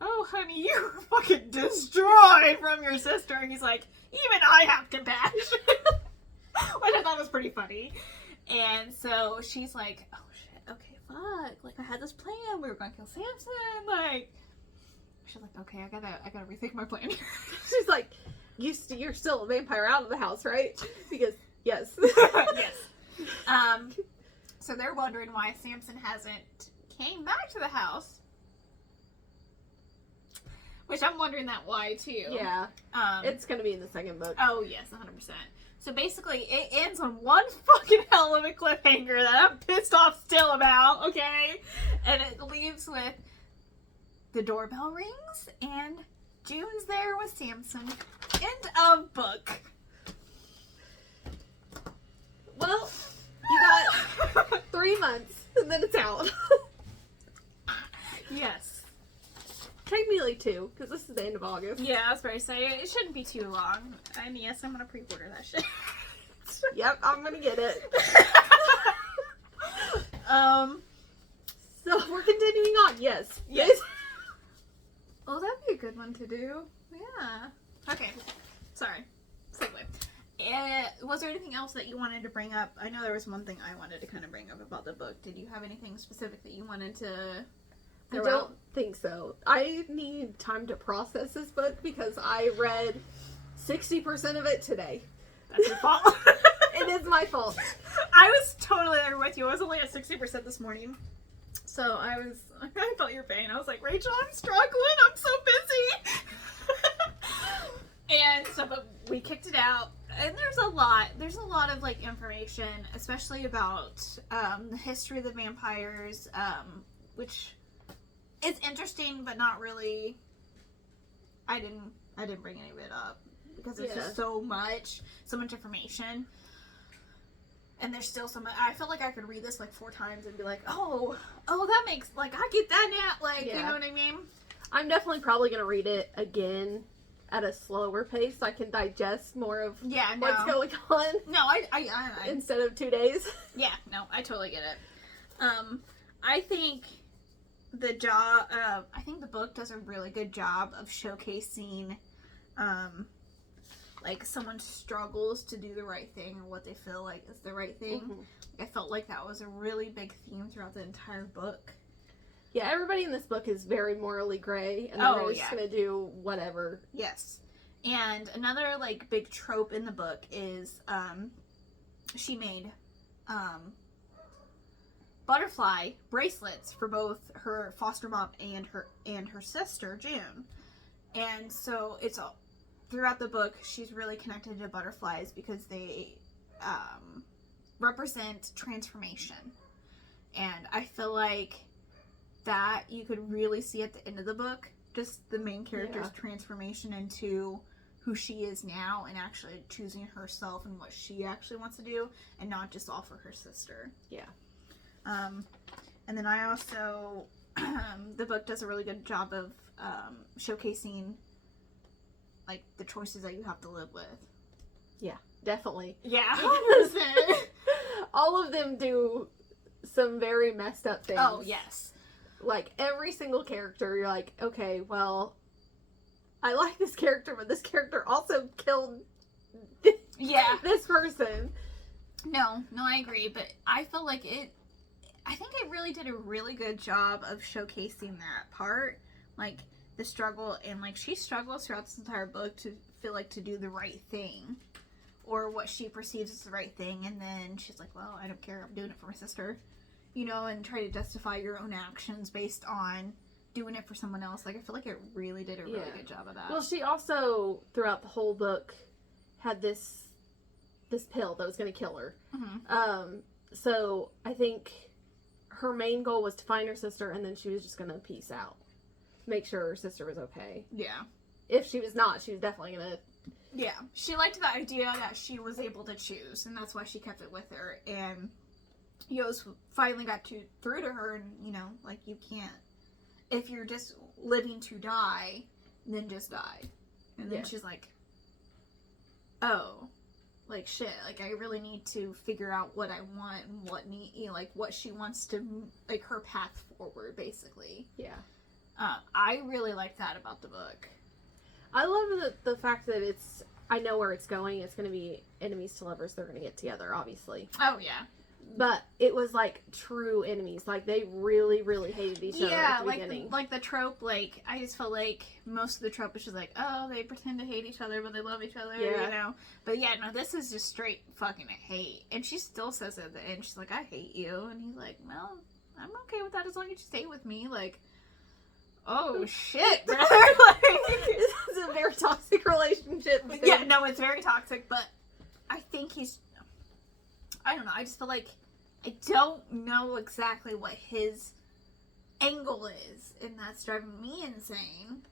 oh, honey, you were fucking destroyed from your sister. And he's like, even I have compassion. Which I thought was pretty funny. And so she's like, oh shit, okay, fuck. Like, I had this plan. We were gonna kill Samson. Like, she's like, okay, I gotta rethink my plan. She's like, you're still a vampire out of the house, right? Because, yes. Yes. So they're wondering why Samson hasn't came back to the house. Which I'm wondering that why, too. Yeah. It's gonna be in the second book. Oh, yes, 100%. So basically, it ends on one fucking hell of a cliffhanger that I'm pissed off still about, okay? And it leaves with the doorbell rings and June's there with Samson. End of book. Well, you got 3 months and then it's out. Yes. Technically 2, because this is the end of August. Yeah, I was about to say, it shouldn't be too long. And yes, I'm gonna pre-order that shit. Yep, I'm gonna get it. So we're continuing on. Yes. Yes. Oh, that'd be a good one to do. Yeah. Okay. Sorry. Segue. Was there anything else that you wanted to bring up? I know there was one thing I wanted to kind of bring up about the book. Did you have anything specific that you wanted to I don't think so. I need time to process this book because I read 60% of it today. That's your fault. It is my fault. I was totally there with you. I was only at 60% this morning. So I felt your pain. I was like, Rachel, I'm struggling. I'm so busy. And so, but we kicked it out. And there's a lot of like information, especially about the history of the vampires, which is interesting, but not really. I didn't bring any of it up because there's just so much information. And there's still some. I feel like I could read this like 4 times and be like, oh, that makes, like, I get that now. Like, you know what I mean? I'm definitely probably going to read it again at a slower pace so I can digest more of what's going on. No, I instead of 2 days. Yeah, no, I totally get it. I think the book does a really good job of showcasing, like, someone struggles to do the right thing or what they feel like is the right thing. Mm-hmm. I felt like that was a really big theme throughout the entire book. Yeah, everybody in this book is very morally gray, and they're just gonna do whatever. Yes. And another, like, big trope in the book is, she made, butterfly bracelets for both her foster mom and her sister, June. And so it's all throughout the book, she's really connected to butterflies because they represent transformation. And I feel like that you could really see at the end of the book, just the main character's transformation into who she is now and actually choosing herself and what she actually wants to do and not just all for her sister. Yeah. And then I also, the book does a really good job of showcasing, like, the choices that you have to live with. Yeah, definitely. Yeah. All of them do some very messed up things. Oh, yes. Like, every single character, you're like, okay, well, I like this character, but this character also killed this person. No, I agree, but I feel like I think it really did a really good job of showcasing that part. Like, the struggle, and, like, she struggles throughout this entire book to feel like to do the right thing. Or what she perceives as the right thing, and then she's like, well, I don't care, I'm doing it for my sister. You know, and try to justify your own actions based on doing it for someone else. Like, I feel like it really did a really good job of that. Well, she also, throughout the whole book, had this pill that was going to kill her. Mm-hmm. So, I think her main goal was to find her sister, and then she was just going to peace out. Make sure her sister was okay. Yeah. If she was not, she was definitely going to... Yeah. She liked the idea that she was able to choose, and that's why she kept it with her. And Yos finally got through to her, and, you know, like, you can't... If you're just living to die, then just die. And then she's like, oh, like, shit, like, I really need to figure out what I want and what she wants to, like, her path forward, basically. Yeah. I really like that about the book. I love the fact that I know where it's going. It's going to be enemies to lovers. They're going to get together, obviously. Oh, yeah. But it was, like, true enemies. Like, they really, really hated each other at the beginning. Yeah, like the trope, like, I just feel like most of the trope is just like, oh, they pretend to hate each other, but they love each other, you know? But yeah, no, this is just straight fucking hate. And she still says it at the end. She's like, I hate you. And he's like, well, I'm okay with that as long as you stay with me. Like, oh, shit, brother. This is a very toxic relationship. Yeah, no, it's very toxic, but I think I don't know, I just feel like I don't know exactly what his angle is, and that's driving me insane.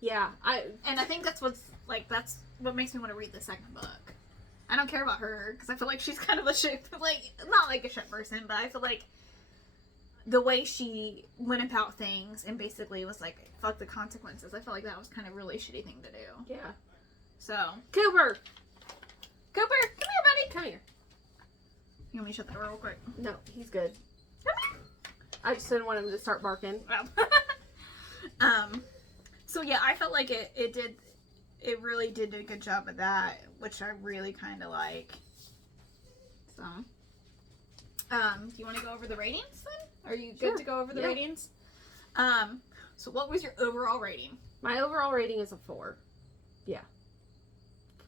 Yeah, and I think that's what makes me want to read the second book. I don't care about her, because I feel like she's kind of a shit, like, not like a shit person, but I feel like the way she went about things and basically was like, fuck the consequences, I felt like that was kind of a really shitty thing to do. Yeah. So. Cooper, come here, buddy! Come here. You want me to shut that door real quick? No, he's good. Come here! I just didn't want him to start barking. So yeah, I felt like it really did a good job of that, which I really kind of like. So, do you want to go over the ratings then? Are you good to go over the ratings? So what was your overall rating? My overall rating is a 4. Yeah.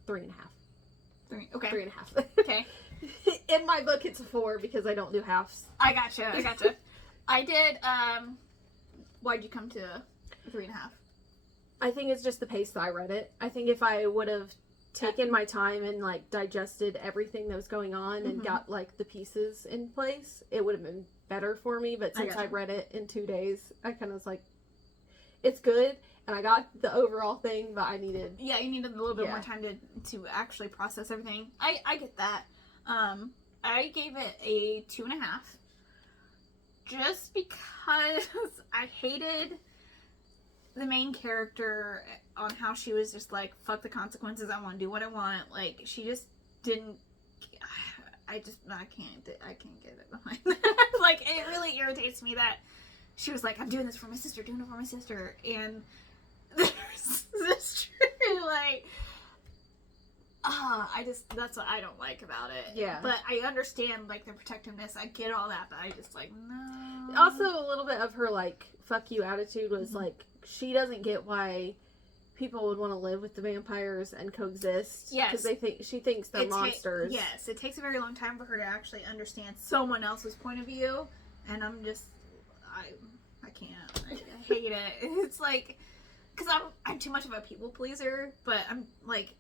3.5. Okay. 3.5. Okay. In my book, it's a 4 because I don't do halves. I gotcha. I did, why'd you come to 3.5? I think it's just the pace that I read it. I think if I would have taken my time and, like, digested everything that was going on and got, like, the pieces in place, it would have been better for me. But since I read it in 2 days, I kind of was like, it's good. And I got the overall thing, but I needed... Yeah, you needed a little bit more time to actually process everything. I get that. I gave it a 2.5. Just because I hated the main character on how she was just like, fuck the consequences, I want to do what I want. Like, she just didn't... I can't get it behind that. Like, it really irritates me that she was like, I'm doing this for my sister, and there's this true, like, that's what I don't like about it. Yeah. But I understand, like, the protectiveness, I get all that, but I just, like, no. Also, a little bit of her, like, fuck you attitude was, like, she doesn't get why people would want to live with the vampires and coexist. Yes. Because she thinks they're monsters. Yes, it takes a very long time for her to actually understand someone else's point of view, and I'm just, I can't. I hate it. It's like, because I'm too much of a people pleaser, but I'm like,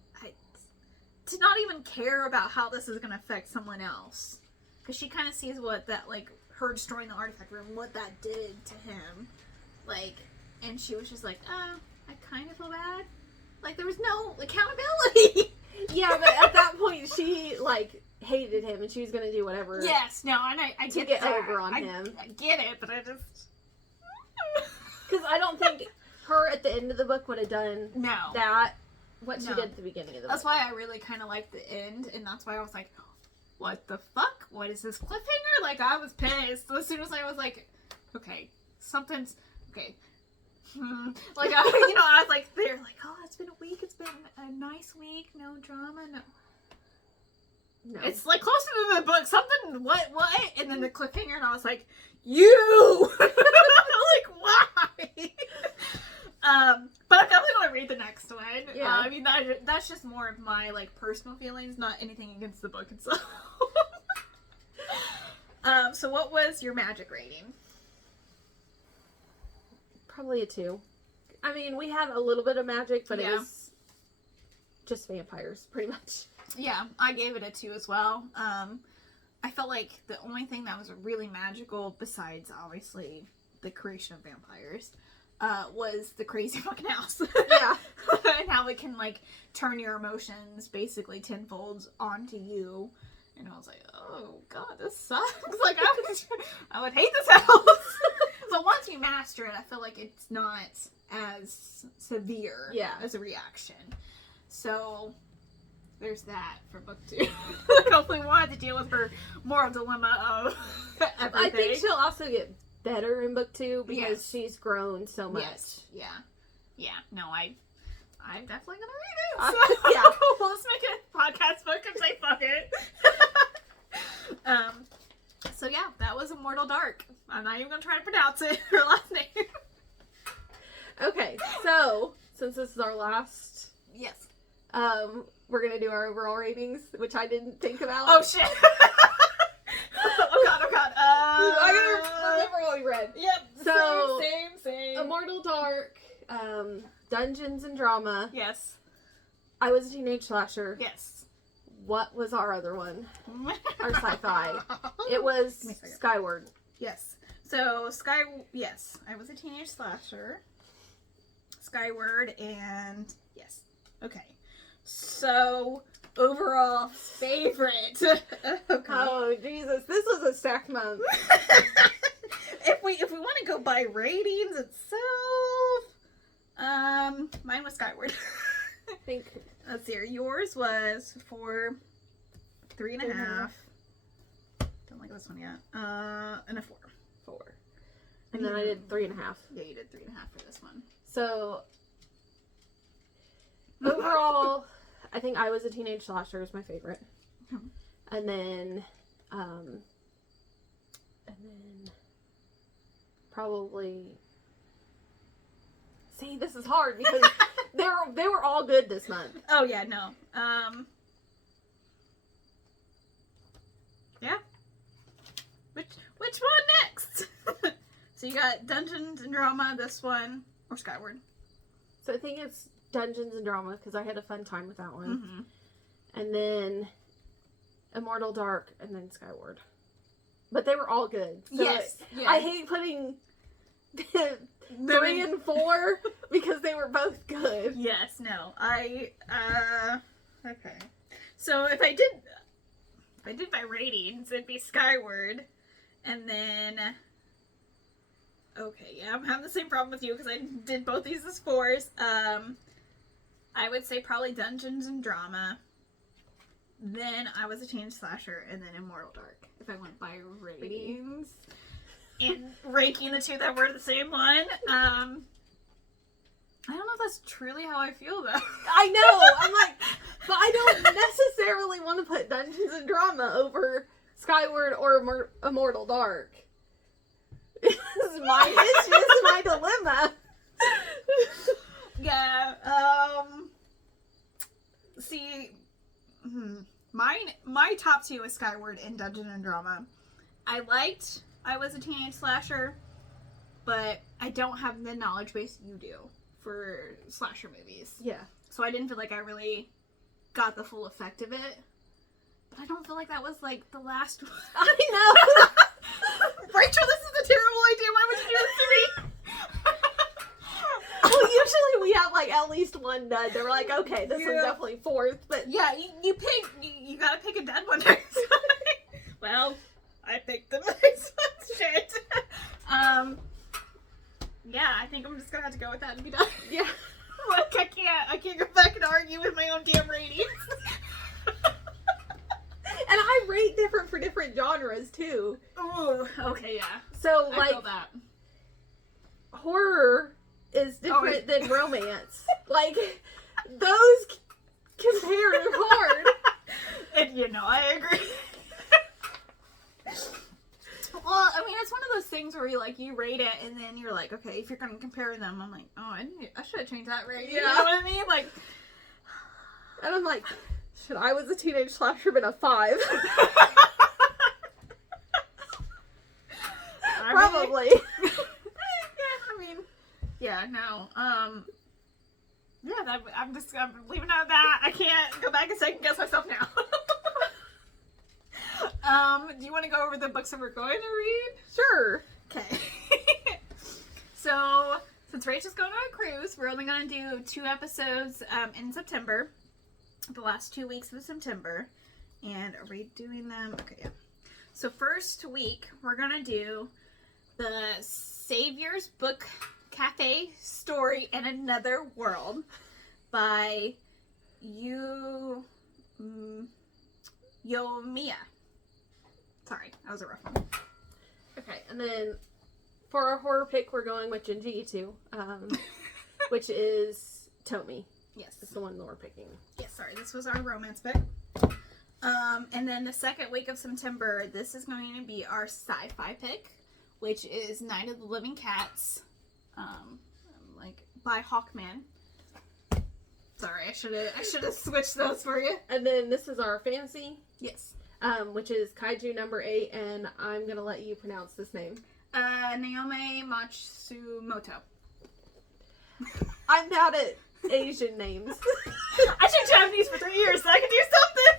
to not even care about how this is going to affect someone else. Because she kind of sees what that, like, her destroying the artifact room, what that did to him. Like, and she was just like, I kind of feel bad. Like, there was no accountability. Yeah, but at that point, she, like, hated him, and she was going to do whatever. Yes, no, and I to get over on him. I get it, but I just... Because I don't think her at the end of the book would have done what she did at the beginning of the book. That's why I really kind of liked the end, and that's why I was like, what the fuck? What is this cliffhanger? Like, I was pissed. As soon as I was like, okay, something's... Okay. Like, I was like, they're like, oh, it's been a week. It's been a nice week. No drama. No. It's like closer to the book. Something, what? And then the cliffhanger, and I was like, you! Like, why? But I'm definitely going to read the next one. Yeah. I mean, that's just more of my, like, personal feelings, not anything against the book itself. So what was your magic rating? Probably a 2. I mean, we had a little bit of magic, but it was just vampires, pretty much. Yeah, I gave it a 2 as well. I felt like the only thing that was really magical, besides, obviously, the creation of vampires, was the crazy fucking house. Yeah. And how it can, like, turn your emotions basically tenfold onto you. And I was like, oh, God, this sucks. Like, I would hate this house. But once you master it, I feel like it's not as severe as a reaction. So, there's that for book 2. Hopefully wanted to deal with her moral dilemma of everything. I think she'll also get better in book 2 because she's grown so much. Yes. Yeah. No, I'm definitely gonna read it. So yeah. Let's make a podcast book and say fuck it. So yeah, that was Immortal Dark. I'm not even gonna try to pronounce it, her last name. Okay, so since this is our last, yes, we're gonna do our overall ratings, which I didn't think about. Oh shit! Oh god! I gotta remember what we read. Yep. So same. Immortal Dark, Dungeons and Drama. Yes. I Was a Teenage Slasher. Yes. What was our other one? Our sci-fi. It was Skyward. Yes. So yes, I Was a Teenage Slasher. Skyward, and yes. Okay. So overall favorite. Oh Jesus, this was a stacked month. If we want to go by ratings itself, mine was Skyward. I think. Let's see here. Yours was for 3.5. Don't like this one yet. And a 4. And then I did 3.5. Yeah, you did 3.5 for this one. So, overall, I think I Was a Teenage Slasher is my favorite. Mhm. And then probably, see, this is hard because they were all good this month. Oh yeah, no. Yeah. Which one next? So you got Dungeons and Drama, this one, or Skyward. So I think it's Dungeons and Drama because I had a fun time with that one. Mm-hmm. And then Immortal, Dark, and then Skyward. But they were all good. So Yes. I hate putting 3 and 4 because they were both good. Yes, no. Okay. So if I did my ratings, it'd be Skyward, and then okay, yeah, I'm having the same problem with you because I did both these as 4s. I would say probably Dungeons and Drama. Then I Was a Teenage Slasher, and then Immortal Dark. If I went by ratings and ranking the two that were the same one, I don't know if that's truly how I feel though. I know. I'm like, but I don't necessarily want to put Dungeons and Drama over Skyward or Immortal Dark. It's my dilemma. Yeah. See, my top 2 is Skyward and Dungeon and Drama. I Was a Teenage Slasher, but I don't have the knowledge base you do for slasher movies. Yeah. So I didn't feel like I really got the full effect of it. But I don't feel like that was like the last one. I know. Rachel, this is a terrible idea. Why would you do this to me? Well, usually we have like at least one dud. They're like, okay, this one's definitely 4th, but yeah, you gotta pick a dead one. Well, I picked the nice one. Shit. Yeah, I think I'm just gonna have to go with that and be done. yeah. Like I can't go back and argue with my own damn ratings. And I rate different for different genres too. Ooh, okay, yeah. So I like feel that. horror is different than romance. Like those compare hard. And I agree. Well, I mean, it's one of those things where you rate it, and then you're like, okay, if you're gonna compare them, I'm like, oh, I should have changed that rating. Yeah. You know what I mean? Like, And I'm like, should I Was a Teenage Slasher been a 5? Probably. Yeah, no. Yeah, I'm leaving out that. I can't go back and second guess myself now. Do you want to go over the books that we're going to read? Sure. Okay. So, since Rachel's going on a cruise, we're only going to do 2 episodes in September. The last 2 weeks of September. And are we doing them? Okay, yeah. So, first week, we're going to do the Savior's Book Cafe Story in Another World by Yomiya. Sorry, that was a rough one. Okay, and then for our horror pick, we're going with Junji Ito, which is Tomi. Yes. It's the one that we're picking. Yes, sorry, this was our romance pick. And then the second week of September, this is going to be our sci-fi pick, which is Night of the Living Cats, by Hawkman. Sorry, I should have switched those for you. And then this is our fantasy, Yes. which is Kaiju number 8, and I'm gonna let you pronounce this name. Naomi Matsumoto. I'm bad at Asian names. I took Japanese for 3 years, so I can do something.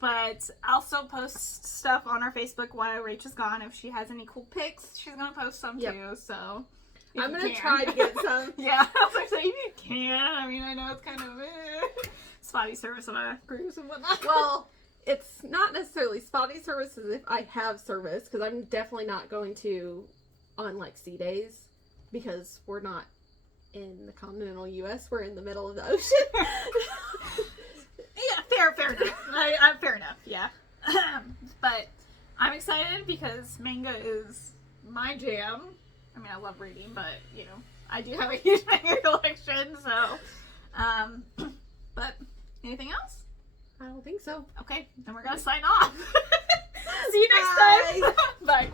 But I'll still post stuff on our Facebook while Rachel's gone. If she has any cool pics, she's gonna post some too. So I'm gonna try to get some. Yeah, I was like, so if you can. I mean, I know it's kind of spotty service on a cruise and whatnot. Well, it's not necessarily spotty service as if I have service, because I'm definitely not going to on like sea days, because we're not in the continental U.S. We're in the middle of the ocean. Yeah, fair enough. Fair enough, yeah. But I'm excited because manga is my jam. I mean, I love reading, but, you know, I do have a huge manga collection, so. But, anything else? I don't think so. Okay, then we're gonna sign off. See you next time. Bye.